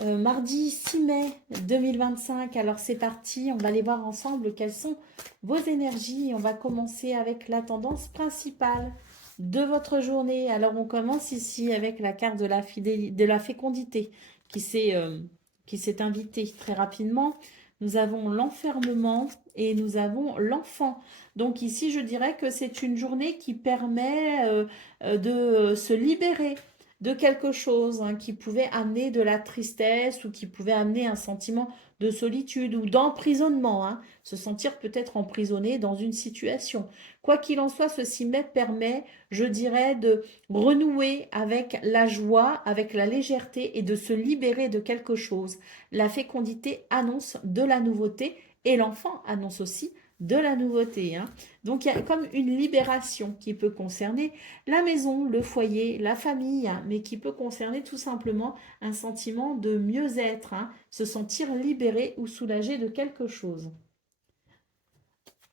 mardi 6 mai 2025. Alors c'est parti, on va aller voir ensemble quelles sont vos énergies. On va commencer avec la tendance principale de votre journée. Alors on commence ici avec la carte de la fécondité qui s'est invitée très rapidement. Nous avons l'enfermement et nous avons l'enfant. Donc ici, je dirais que c'est une journée qui permet de se libérer de quelque chose qui pouvait amener de la tristesse ou qui pouvait amener un sentiment de solitude ou d'emprisonnement, se sentir peut-être emprisonné dans une situation. Quoi qu'il en soit, ceci permet, je dirais, de renouer avec la joie, avec la légèreté et de se libérer de quelque chose. La fécondité annonce de la nouveauté et l'enfant annonce aussi de la nouveauté. Donc il y a comme une libération qui peut concerner la maison, le foyer, la famille, mais qui peut concerner tout simplement un sentiment de mieux-être, se sentir libéré ou soulagé de quelque chose.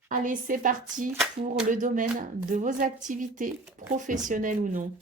Allez, c'est parti pour le domaine de vos activités, professionnelles ou non.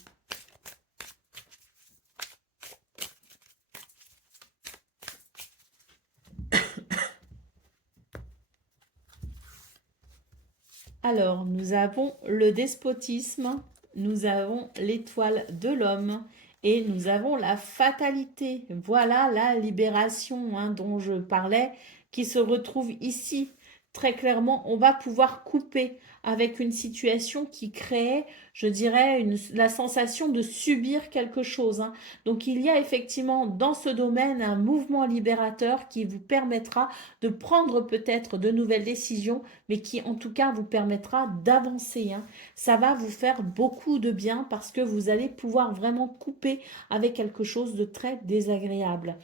Alors, nous avons le despotisme, nous avons l'étoile de l'homme et nous avons la fatalité. Voilà la libération dont je parlais qui se retrouve ici. Très clairement, on va pouvoir couper avec une situation qui crée, je dirais, la sensation de subir quelque chose. Donc, il y a effectivement dans ce domaine un mouvement libérateur qui vous permettra de prendre peut-être de nouvelles décisions, mais qui en tout cas vous permettra d'avancer. Ça va vous faire beaucoup de bien parce que vous allez pouvoir vraiment couper avec quelque chose de très désagréable.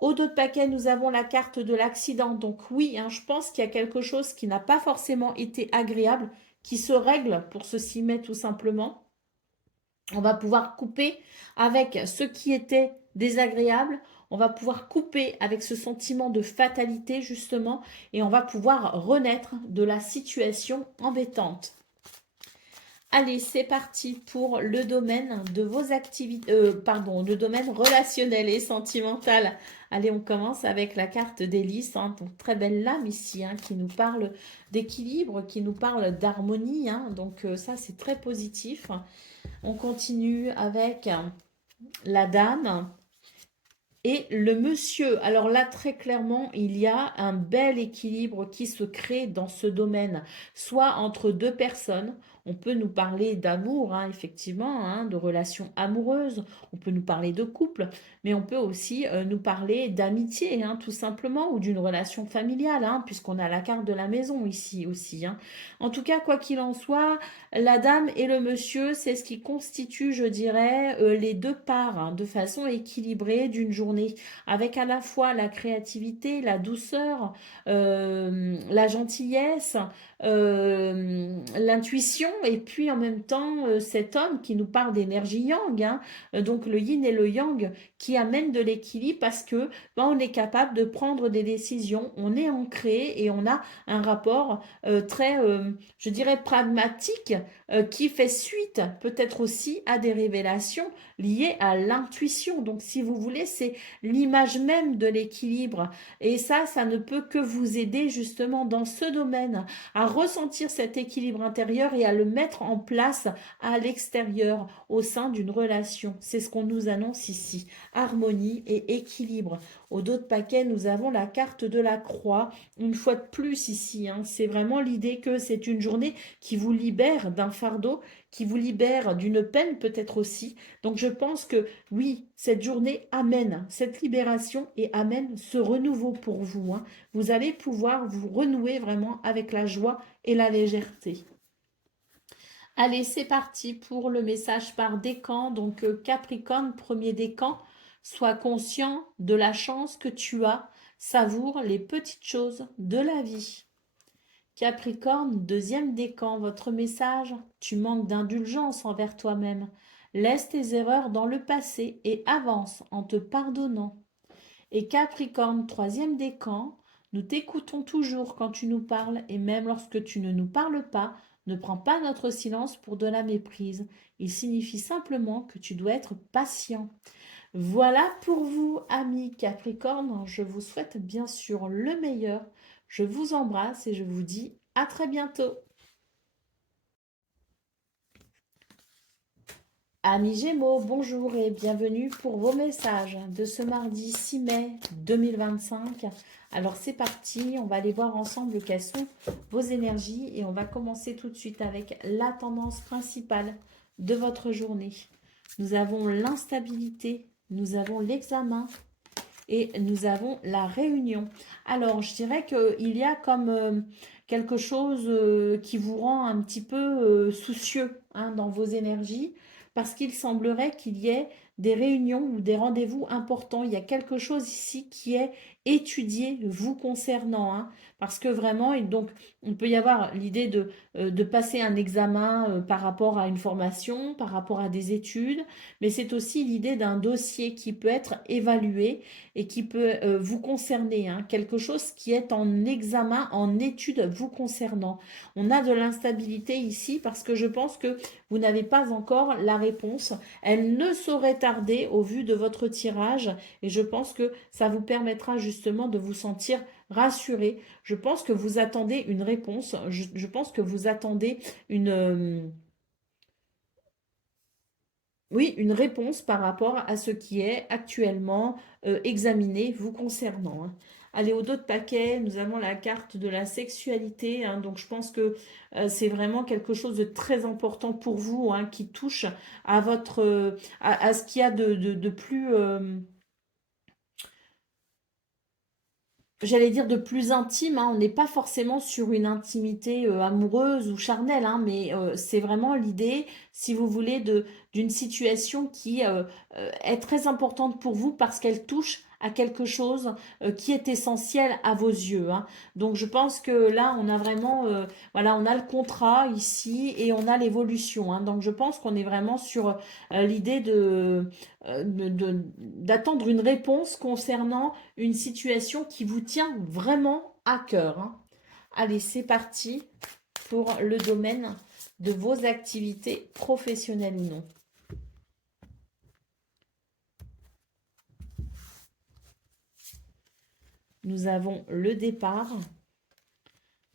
Au dos de paquet, nous avons la carte de l'accident. Donc oui, je pense qu'il y a quelque chose qui n'a pas forcément été agréable, qui se règle pour ce 6 mai tout simplement. On va pouvoir couper avec ce qui était désagréable. On va pouvoir couper avec ce sentiment de fatalité justement. Et on va pouvoir renaître de la situation embêtante. Allez, c'est parti pour le domaine de vos activités, le domaine relationnel et sentimental. Allez, on commence avec la carte des lys, donc très belle lame ici, qui nous parle d'équilibre, qui nous parle d'harmonie, donc ça c'est très positif. On continue avec la dame et le monsieur. Alors là, très clairement, il y a un bel équilibre qui se crée dans ce domaine, soit entre deux personnes. On peut nous parler d'amour, effectivement, de relations amoureuses. On peut nous parler de couple, mais on peut aussi nous parler d'amitié, tout simplement, ou d'une relation familiale, puisqu'on a la carte de la maison ici aussi. En tout cas, quoi qu'il en soit, la dame et le monsieur, c'est ce qui constitue, je dirais, les deux parts de façon équilibrée d'une journée, avec à la fois la créativité, la douceur, la gentillesse, l'intuition et puis en même temps cet homme qui nous parle d'énergie yang, donc le yin et le yang qui amènent de l'équilibre parce que on est capable de prendre des décisions, on est ancré et on a un rapport très, je dirais, pragmatique qui fait suite peut-être aussi à des révélations liées à l'intuition. Donc si vous voulez, c'est l'image même de l'équilibre et ça ne peut que vous aider justement dans ce domaine à ressentir cet équilibre intérieur et à le mettre en place à l'extérieur au sein d'une relation. C'est ce qu'on nous annonce ici. Harmonie et équilibre. Au dos de paquet, nous avons la carte de la croix. Une fois de plus ici, hein, c'est vraiment l'idée que c'est une journée qui vous libère d'un fardeau, qui vous libère d'une peine peut-être aussi. Donc je pense que oui, cette journée amène cette libération et amène ce renouveau pour vous, hein. Vous allez pouvoir vous renouer vraiment avec la joie et la légèreté. Allez, c'est parti pour le message par décan. Donc Capricorne, premier décan, sois conscient de la chance que tu as, savoure les petites choses de la vie. Capricorne, deuxième décan, votre message, tu manques d'indulgence envers toi-même. Laisse tes erreurs dans le passé et avance en te pardonnant. Et Capricorne, troisième décan, nous t'écoutons toujours quand tu nous parles et même lorsque tu ne nous parles pas, ne prends pas notre silence pour de la méprise. Il signifie simplement que tu dois être patient. Voilà pour vous, amis Capricorne. Je vous souhaite bien sûr le meilleur. Je vous embrasse et je vous dis à très bientôt. Amis Gémeaux, bonjour et bienvenue pour vos messages de ce mardi 6 mai 2025. Alors c'est parti, on va aller voir ensemble quelles sont vos énergies et on va commencer tout de suite avec la tendance principale de votre journée. Nous avons l'instabilité, nous avons l'examen et nous avons la réunion. Alors je dirais qu'il y a comme quelque chose qui vous rend un petit peu soucieux, hein, dans vos énergies, parce qu'il semblerait qu'il y ait des réunions ou des rendez-vous importants. Il y a quelque chose ici qui est étudié vous concernant, hein, parce que vraiment, donc, il peut y avoir l'idée de passer un examen par rapport à une formation, par rapport à des études, mais c'est aussi l'idée d'un dossier qui peut être évalué et qui peut vous concerner, hein, quelque chose qui est en examen, en étude vous concernant. On a de l'instabilité ici parce que je pense que vous n'avez pas encore la réponse. Elle ne saurait tarder au vu de votre tirage et je pense que ça vous permettra justement de vous sentir rassuré. Je pense que vous attendez une réponse. Je pense que vous attendez oui, une réponse par rapport à ce qui est actuellement examiné vous concernant, hein. Allez, au dos de paquet, nous avons la carte de la sexualité, hein, donc je pense que c'est vraiment quelque chose de très important pour vous, hein, qui touche à votre, à ce qu'il y a de plus, j'allais dire de plus intime, hein. On n'est pas forcément sur une intimité amoureuse ou charnelle, hein, mais c'est vraiment l'idée, si vous voulez, d'une situation qui est très importante pour vous parce qu'elle touche à quelque chose qui est essentiel à vos yeux, hein. Donc je pense que là, on a vraiment, voilà, on a le contrat ici et on a l'évolution, hein. Donc je pense qu'on est vraiment sur l'idée d'attendre une réponse concernant une situation qui vous tient vraiment à cœur, hein. Allez, c'est parti pour le domaine de vos activités professionnelles ou non. Nous avons le départ,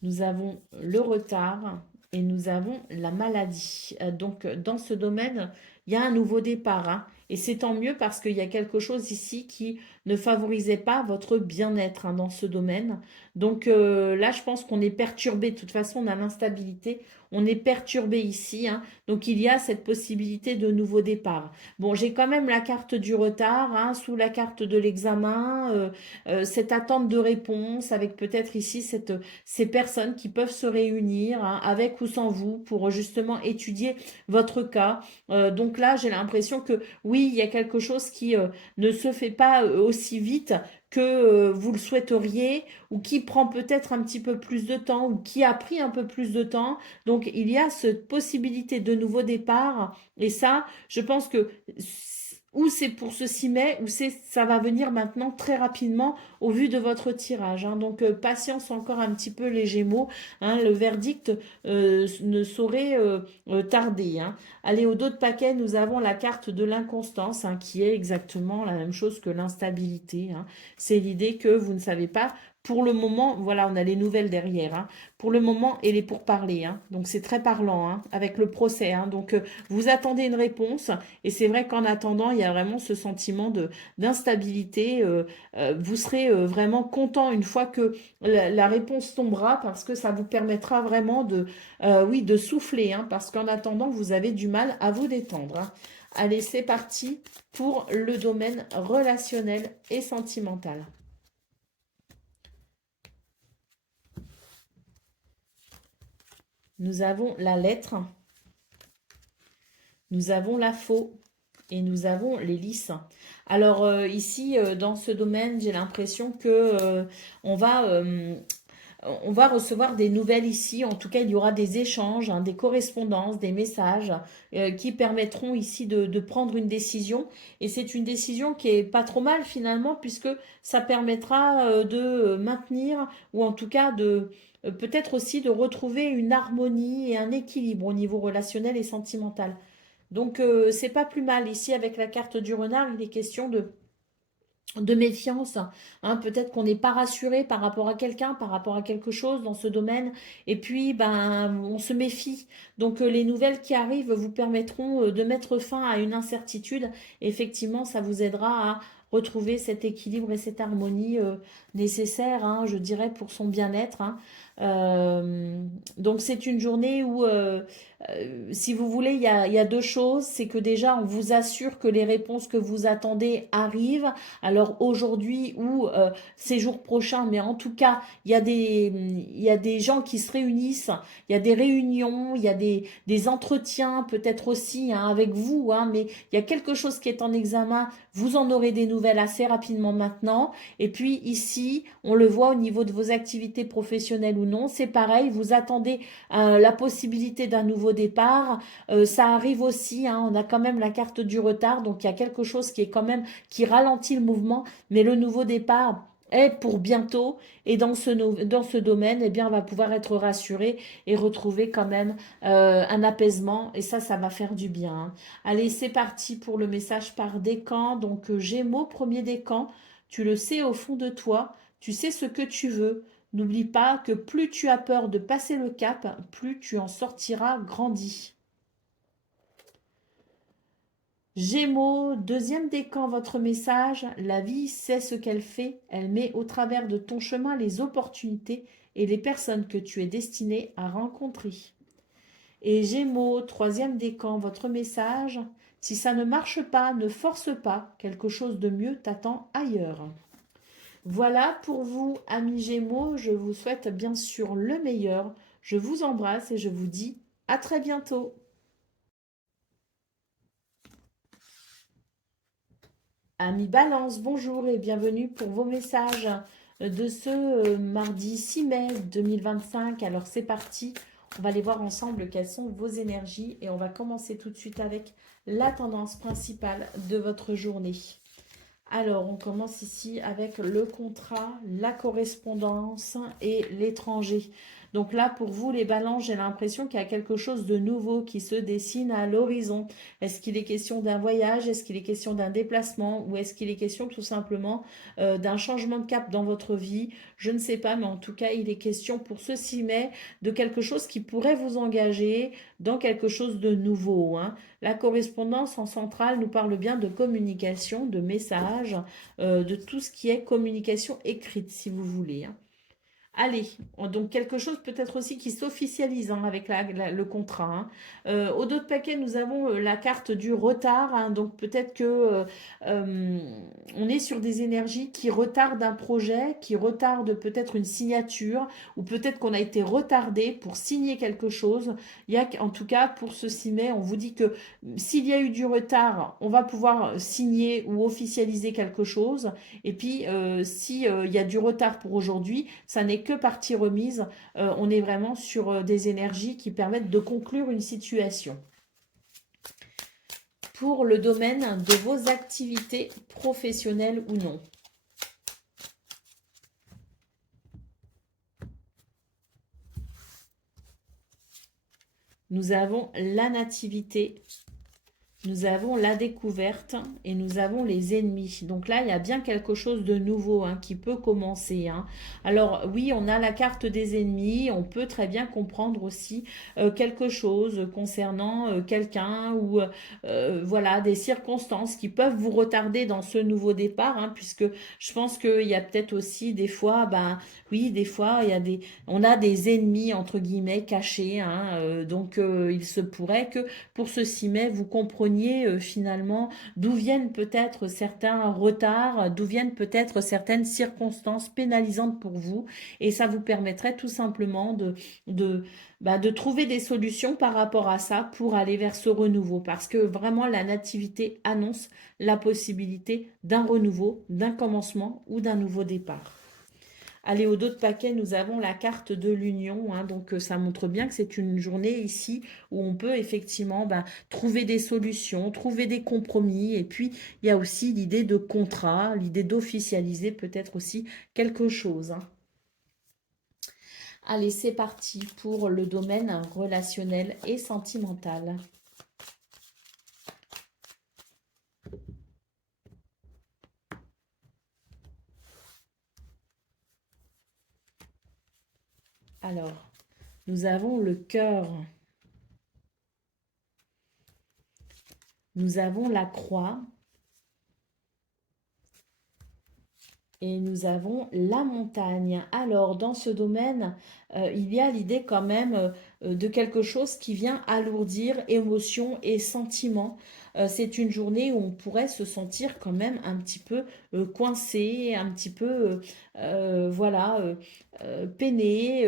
nous avons le retard et nous avons la maladie. Donc, dans ce domaine, il y a un nouveau départ, hein. Et c'est tant mieux parce qu'il y a quelque chose ici qui ne favorisait pas votre bien-être, hein, dans ce domaine. Donc là, je pense qu'on est perturbé. De toute façon, on a l'instabilité. On est perturbé ici, hein. Donc il y a cette possibilité de nouveau départ. Bon, j'ai quand même la carte du retard, hein, sous la carte de l'examen, cette attente de réponse avec peut-être ici ces personnes qui peuvent se réunir, hein, avec ou sans vous pour justement étudier votre cas. Donc là, j'ai l'impression que oui, il y a quelque chose qui ne se fait pas aussi vite que vous le souhaiteriez ou qui prend peut-être un petit peu plus de temps ou qui a pris un peu plus de temps. Donc il y a cette possibilité de nouveau départ et ça, je pense que ou c'est pour ce 6 mai, ou ça va venir maintenant très rapidement au vu de votre tirage, hein. Donc patience encore un petit peu les Gémeaux, hein, le verdict ne saurait tarder, hein. Allez, au dos de paquet, nous avons la carte de l'inconstance, hein, qui est exactement la même chose que l'instabilité, hein. C'est l'idée que vous ne savez pas Pour le moment, voilà, on a les nouvelles derrière, hein. Pour le moment, et les pourparlers, hein. Donc, c'est très parlant, hein, avec le procès, hein. Donc, vous attendez une réponse. Et c'est vrai qu'en attendant, il y a vraiment ce sentiment d'instabilité. Vous serez vraiment content une fois que la réponse tombera parce que ça vous permettra vraiment oui, de souffler, hein, parce qu'en attendant, vous avez du mal à vous détendre, hein. Allez, c'est parti pour le domaine relationnel et sentimental. Nous avons la lettre, nous avons la faux et nous avons les lisses. Alors ici, dans ce domaine, j'ai l'impression que on va, euh, on va recevoir des nouvelles ici. En tout cas, il y aura des échanges, hein, des correspondances, des messages qui permettront ici de prendre une décision. Et c'est une décision qui est pas trop mal finalement, puisque ça permettra de maintenir, ou en tout cas de peut-être aussi de retrouver une harmonie et un équilibre au niveau relationnel et sentimental. Donc, c'est pas plus mal. Ici, avec la carte du renard, il est question de méfiance, hein. Peut-être qu'on n'est pas rassuré par rapport à quelqu'un, par rapport à quelque chose dans ce domaine, et puis ben on se méfie. Donc les nouvelles qui arrivent vous permettront de mettre fin à une incertitude. Effectivement, ça vous aidera à retrouver cet équilibre et cette harmonie nécessaire, hein, je dirais, pour son bien-être, hein. Donc c'est une journée où, si vous voulez, il y a deux choses. C'est que déjà, on vous assure que les réponses que vous attendez arrivent. Alors aujourd'hui ou ces jours prochains, mais en tout cas, il y a des gens qui se réunissent, il y a des réunions, il y a des entretiens peut-être aussi, hein, avec vous, hein, mais il y a quelque chose qui est en examen. Vous en aurez des nouvelles assez rapidement maintenant. Et puis ici, on le voit au niveau de vos activités professionnelles ou non, c'est pareil, vous attendez la possibilité d'un nouveau départ. Ça arrive aussi, hein, on a quand même la carte du retard, donc il y a quelque chose qui est quand même qui ralentit le mouvement, mais le nouveau départ est pour bientôt. Et dans ce domaine, eh bien, on va pouvoir être rassuré et retrouver quand même un apaisement. Et ça va faire du bien, hein. Allez, c'est parti pour le message par décan. Donc, Gémeaux, premier décan, tu le sais au fond de toi, tu sais ce que tu veux. N'oublie pas que plus tu as peur de passer le cap, plus tu en sortiras grandi. Gémeaux, deuxième décan, votre message. La vie sait ce qu'elle fait. Elle met au travers de ton chemin les opportunités et les personnes que tu es destiné à rencontrer. Et Gémeaux, troisième décan, votre message. Si ça ne marche pas, ne force pas. Quelque chose de mieux t'attend ailleurs. Voilà pour vous, amis Gémeaux. Je vous souhaite bien sûr le meilleur. Je vous embrasse et je vous dis à très bientôt. Amis Balance, bonjour et bienvenue pour vos messages de ce mardi 6 mai 2025. Alors c'est parti, on va aller voir ensemble quelles sont vos énergies et on va commencer tout de suite avec la tendance principale de votre journée. Alors on commence ici avec le contrat, la correspondance et l'étranger. Donc là, pour vous, les balances, j'ai l'impression qu'il y a quelque chose de nouveau qui se dessine à l'horizon. Est-ce qu'il est question d'un voyage? Est-ce qu'il est question d'un déplacement? Ou est-ce qu'il est question tout simplement d'un changement de cap dans votre vie? Je ne sais pas, mais en tout cas, il est question pour ce 6 mai de quelque chose qui pourrait vous engager dans quelque chose de nouveau, hein. La correspondance en centrale nous parle bien de communication, de messages, de tout ce qui est communication écrite, si vous voulez, hein. Allez, donc quelque chose peut-être aussi qui s'officialise, hein, avec le contrat, hein. Au dos de paquet, nous avons la carte du retard, hein, donc peut-être que euh, on est sur des énergies qui retardent un projet, qui retardent peut-être une signature, ou peut-être qu'on a été retardé pour signer quelque chose. Il y a, en tout cas, pour ce 6 mai, on vous dit que s'il y a eu du retard, on va pouvoir signer ou officialiser quelque chose. Et puis, si il y a du retard pour aujourd'hui, ça n'est que partie remise. On est vraiment sur des énergies qui permettent de conclure une situation. Pour le domaine de vos activités professionnelles ou non. Nous avons la nativité. Nous avons la découverte et nous avons les ennemis. Donc là, il y a bien quelque chose de nouveau hein, qui peut commencer. Hein. Alors oui, on a la carte des ennemis. On peut très bien comprendre aussi quelque chose concernant quelqu'un ou voilà des circonstances qui peuvent vous retarder dans ce nouveau départ. Hein, puisque je pense qu'il y a peut-être aussi des fois, ben oui, des fois il y a on a des ennemis entre guillemets cachés. Hein, donc il se pourrait que pour ce 6 mai, vous compreniez finalement d'où viennent peut-être certains retards, d'où viennent peut-être certaines circonstances pénalisantes pour vous. Et ça vous permettrait tout simplement de, de trouver des solutions par rapport à ça pour aller vers ce renouveau. Parce que vraiment, la nativité annonce la possibilité d'un renouveau, d'un commencement ou d'un nouveau départ. Allez, au dos de paquet, nous avons la carte de l'union. Hein, donc, ça montre bien que c'est une journée ici où on peut effectivement trouver des solutions, trouver des compromis. Et puis, il y a aussi l'idée de contrat, l'idée d'officialiser peut-être aussi quelque chose. Hein. Allez, c'est parti pour le domaine relationnel et sentimental. Alors, nous avons le cœur. Nous avons la croix. Et nous avons la montagne. Alors, dans ce domaine, il y a l'idée quand même de quelque chose qui vient alourdir émotions et sentiments. C'est une journée où on pourrait se sentir quand même un petit peu coincé, un petit peu, voilà, peiné,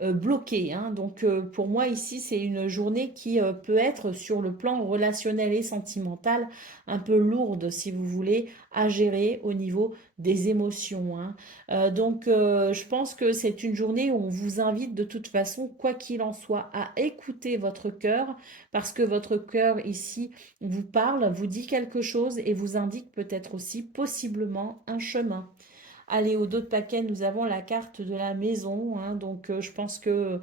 bloqué. Hein. Donc, pour moi, ici, c'est une journée qui peut être sur le plan relationnel et sentimental un peu lourde, si vous voulez, à gérer au niveau des émotions. Hein. Donc, je pense que c'est une journée où on vous invite de toute façon, quoi qu'il en soit, à écouter votre cœur, parce que votre cœur ici vous parle, vous dit quelque chose et vous indique peut-être aussi possiblement un chemin. Allez, au dos de paquet, nous avons la carte de la maison. Hein, donc, je pense que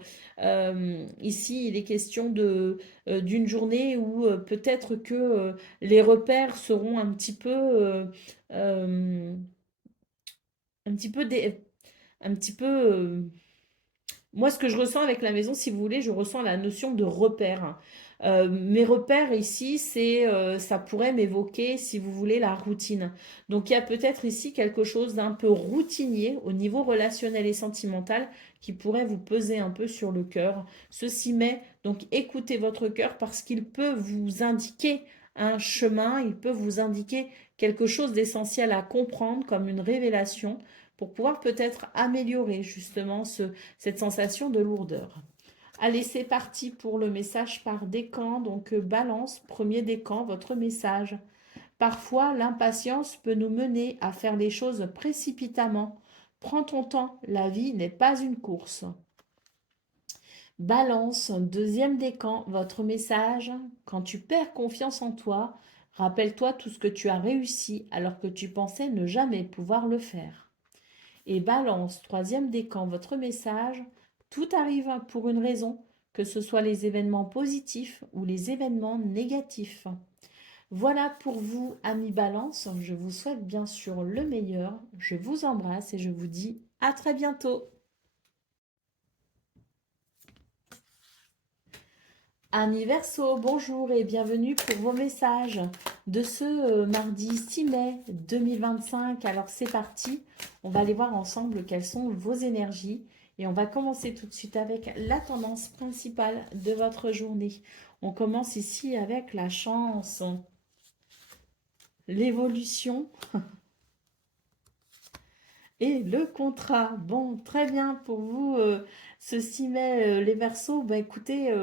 ici, il est question d'une journée où peut-être que les repères seront euh, un petit peu, un petit peu moi, ce que je ressens avec la maison, si vous voulez, je ressens la notion de repère. Mes repères ici, ça pourrait m'évoquer, si vous voulez, la routine. Donc, il y a peut-être ici quelque chose d'un peu routinier au niveau relationnel et sentimental qui pourrait vous peser un peu sur le cœur. Ceci met, donc, écoutez votre cœur parce qu'il peut vous indiquer un chemin, il peut vous indiquer quelque chose d'essentiel à comprendre comme une révélation pour pouvoir peut-être améliorer justement cette sensation de lourdeur. Allez, c'est parti pour le message par décan. Donc, balance, premier décan, votre message. Parfois, l'impatience peut nous mener à faire les choses précipitamment. Prends ton temps, la vie n'est pas une course. Balance, deuxième décan, votre message. Quand tu perds confiance en toi, rappelle-toi tout ce que tu as réussi alors que tu pensais ne jamais pouvoir le faire. Et balance, troisième décan, votre message. Tout arrive pour une raison, que ce soit les événements positifs ou les événements négatifs. Voilà pour vous, amis balance. Je vous souhaite bien sûr le meilleur. Je vous embrasse et je vous dis à très bientôt. Amis Verseau, bonjour et bienvenue pour vos messages de ce mardi 6 mai 2025. Alors c'est parti, on va aller voir ensemble quelles sont vos énergies et on va commencer tout de suite avec la tendance principale de votre journée. On commence ici avec la chance, l'évolution et le contrat. Bon, très bien pour vous, ce 6 mai, les Verseaux. Bah, écoutez,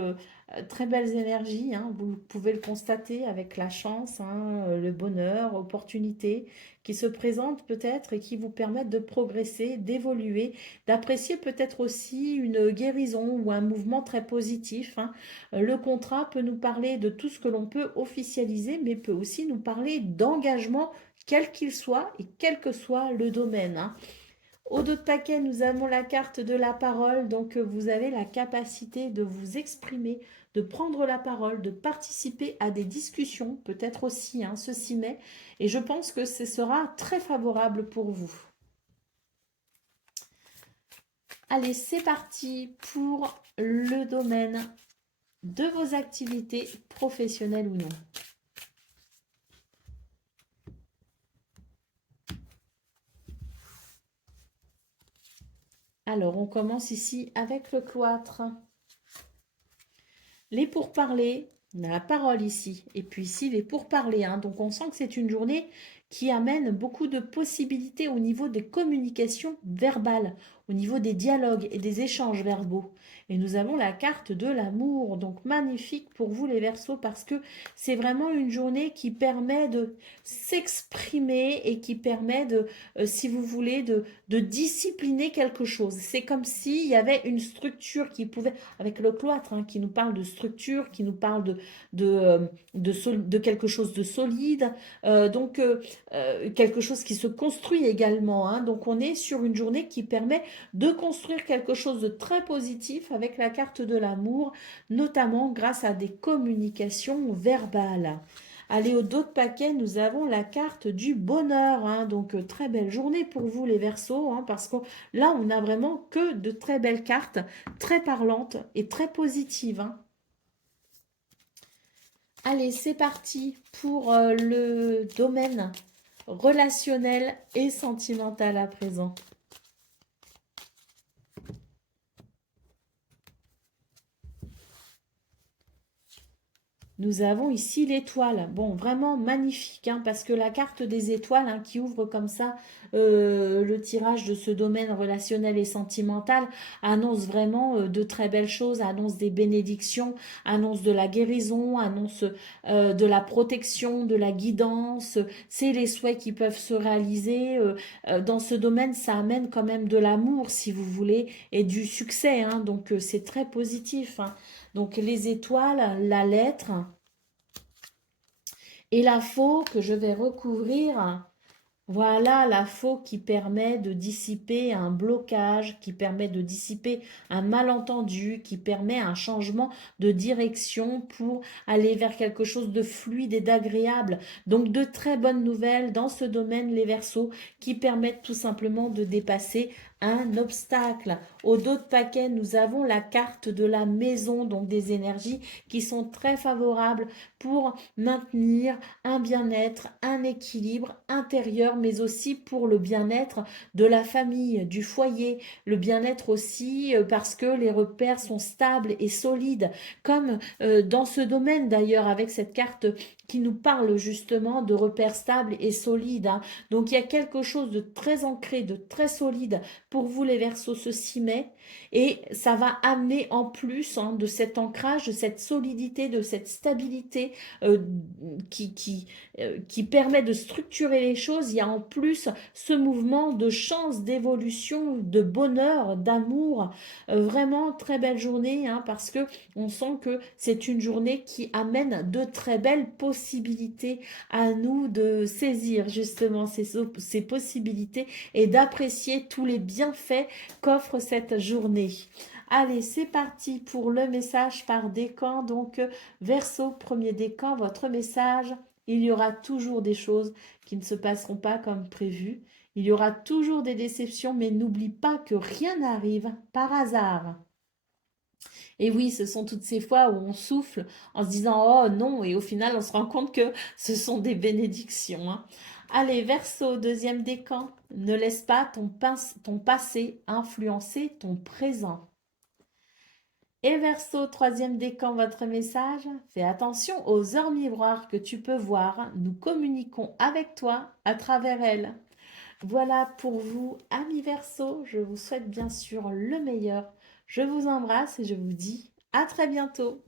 très belles énergies, hein, vous pouvez le constater avec la chance, hein, le bonheur, opportunités qui se présentent peut-être et qui vous permettent de progresser, d'évoluer, d'apprécier peut-être aussi une guérison ou un mouvement très positif. Hein. Le contrat peut nous parler de tout ce que l'on peut officialiser, mais peut aussi nous parler d'engagement quel qu'il soit et quel que soit le domaine. Hein. Au dos de paquet, nous avons la carte de la parole, donc vous avez la capacité de vous exprimer de prendre la parole, de participer à des discussions, peut-être aussi ce 6 mai. Et je pense que ce sera très favorable pour vous. Allez, c'est parti pour le domaine de vos activités professionnelles ou non. Alors, on commence ici avec le cloître. Les pourparlers, on a la parole ici. Et puis ici, les pourparlers. Donc, on sent que c'est une journée qui amène beaucoup de possibilités au niveau des communications verbales, au niveau des dialogues et des échanges verbaux. Et nous avons la carte de l'amour, donc magnifique pour vous les Verseaux, parce que c'est vraiment une journée qui permet de s'exprimer et qui permet de, si vous voulez, de discipliner quelque chose. C'est comme s'il y avait une structure qui pouvait, avec le cloître, qui nous parle de structure, qui nous parle de quelque chose de solide, quelque chose qui se construit également. Donc on est sur une journée qui permet de construire quelque chose de très positif avec la carte de l'amour, notamment grâce à des communications verbales. Allez, au dos de paquet, nous avons la carte du bonheur. Donc, très belle journée pour vous, les Verseaux, parce que là, on n'a vraiment que de très belles cartes, très parlantes et très positives. Allez, c'est parti pour le domaine relationnel et sentimental à présent. Nous avons ici l'étoile. Bon, vraiment magnifique, parce que la carte des étoiles qui ouvre comme ça le tirage de ce domaine relationnel et sentimental annonce vraiment de très belles choses, annonce des bénédictions, annonce de la guérison, annonce de la protection, de la guidance. C'est les souhaits qui peuvent se réaliser. Dans ce domaine, ça amène quand même de l'amour, si vous voulez, et du succès. Donc, c'est très positif. Donc, les étoiles, la lettre et la faux que je vais recouvrir. Voilà la faux qui permet de dissiper un blocage, qui permet de dissiper un malentendu, qui permet un changement de direction pour aller vers quelque chose de fluide et d'agréable. Donc de très bonnes nouvelles dans ce domaine, les Verseaux, qui permettent tout simplement de dépasser un obstacle. Au dos de paquet, nous avons la carte de la maison, donc des énergies qui sont très favorables pour maintenir un bien-être, un équilibre intérieur, mais aussi pour le bien-être de la famille, du foyer, le bien-être aussi parce que les repères sont stables et solides, comme dans ce domaine d'ailleurs avec cette carte qui nous parle justement de repères stables et solides. Donc il y a quelque chose de très ancré, de très solide pour vous les Verseaux ce 6 mai, et ça va amener en plus de cet ancrage, de cette solidité, de cette stabilité qui permet de structurer les choses. Il y a en plus ce mouvement de chance, d'évolution, de bonheur, d'amour. Vraiment très belle journée, parce que on sent que c'est une journée qui amène de très belles possibilités à nous de saisir justement ces possibilités et d'apprécier tous les bienfaits qu'offre cette journée. Allez, c'est parti pour le message par décan. Donc, Verseau, premier décan, votre message. Il y aura toujours des choses qui ne se passeront pas comme prévu. Il y aura toujours des déceptions, mais n'oublie pas que rien n'arrive par hasard. Et oui, ce sont toutes ces fois où on souffle en se disant « Oh non !» et au final, on se rend compte que ce sont des bénédictions. Allez, Verseau, deuxième décan. Ne laisse pas ton passé influencer ton présent. Et Verseau, troisième décan, votre message. Fais attention aux heures miroirs que tu peux voir. Nous communiquons avec toi à travers elles. Voilà pour vous, amis Verseau. Je vous souhaite bien sûr le meilleur. Je vous embrasse et je vous dis à très bientôt.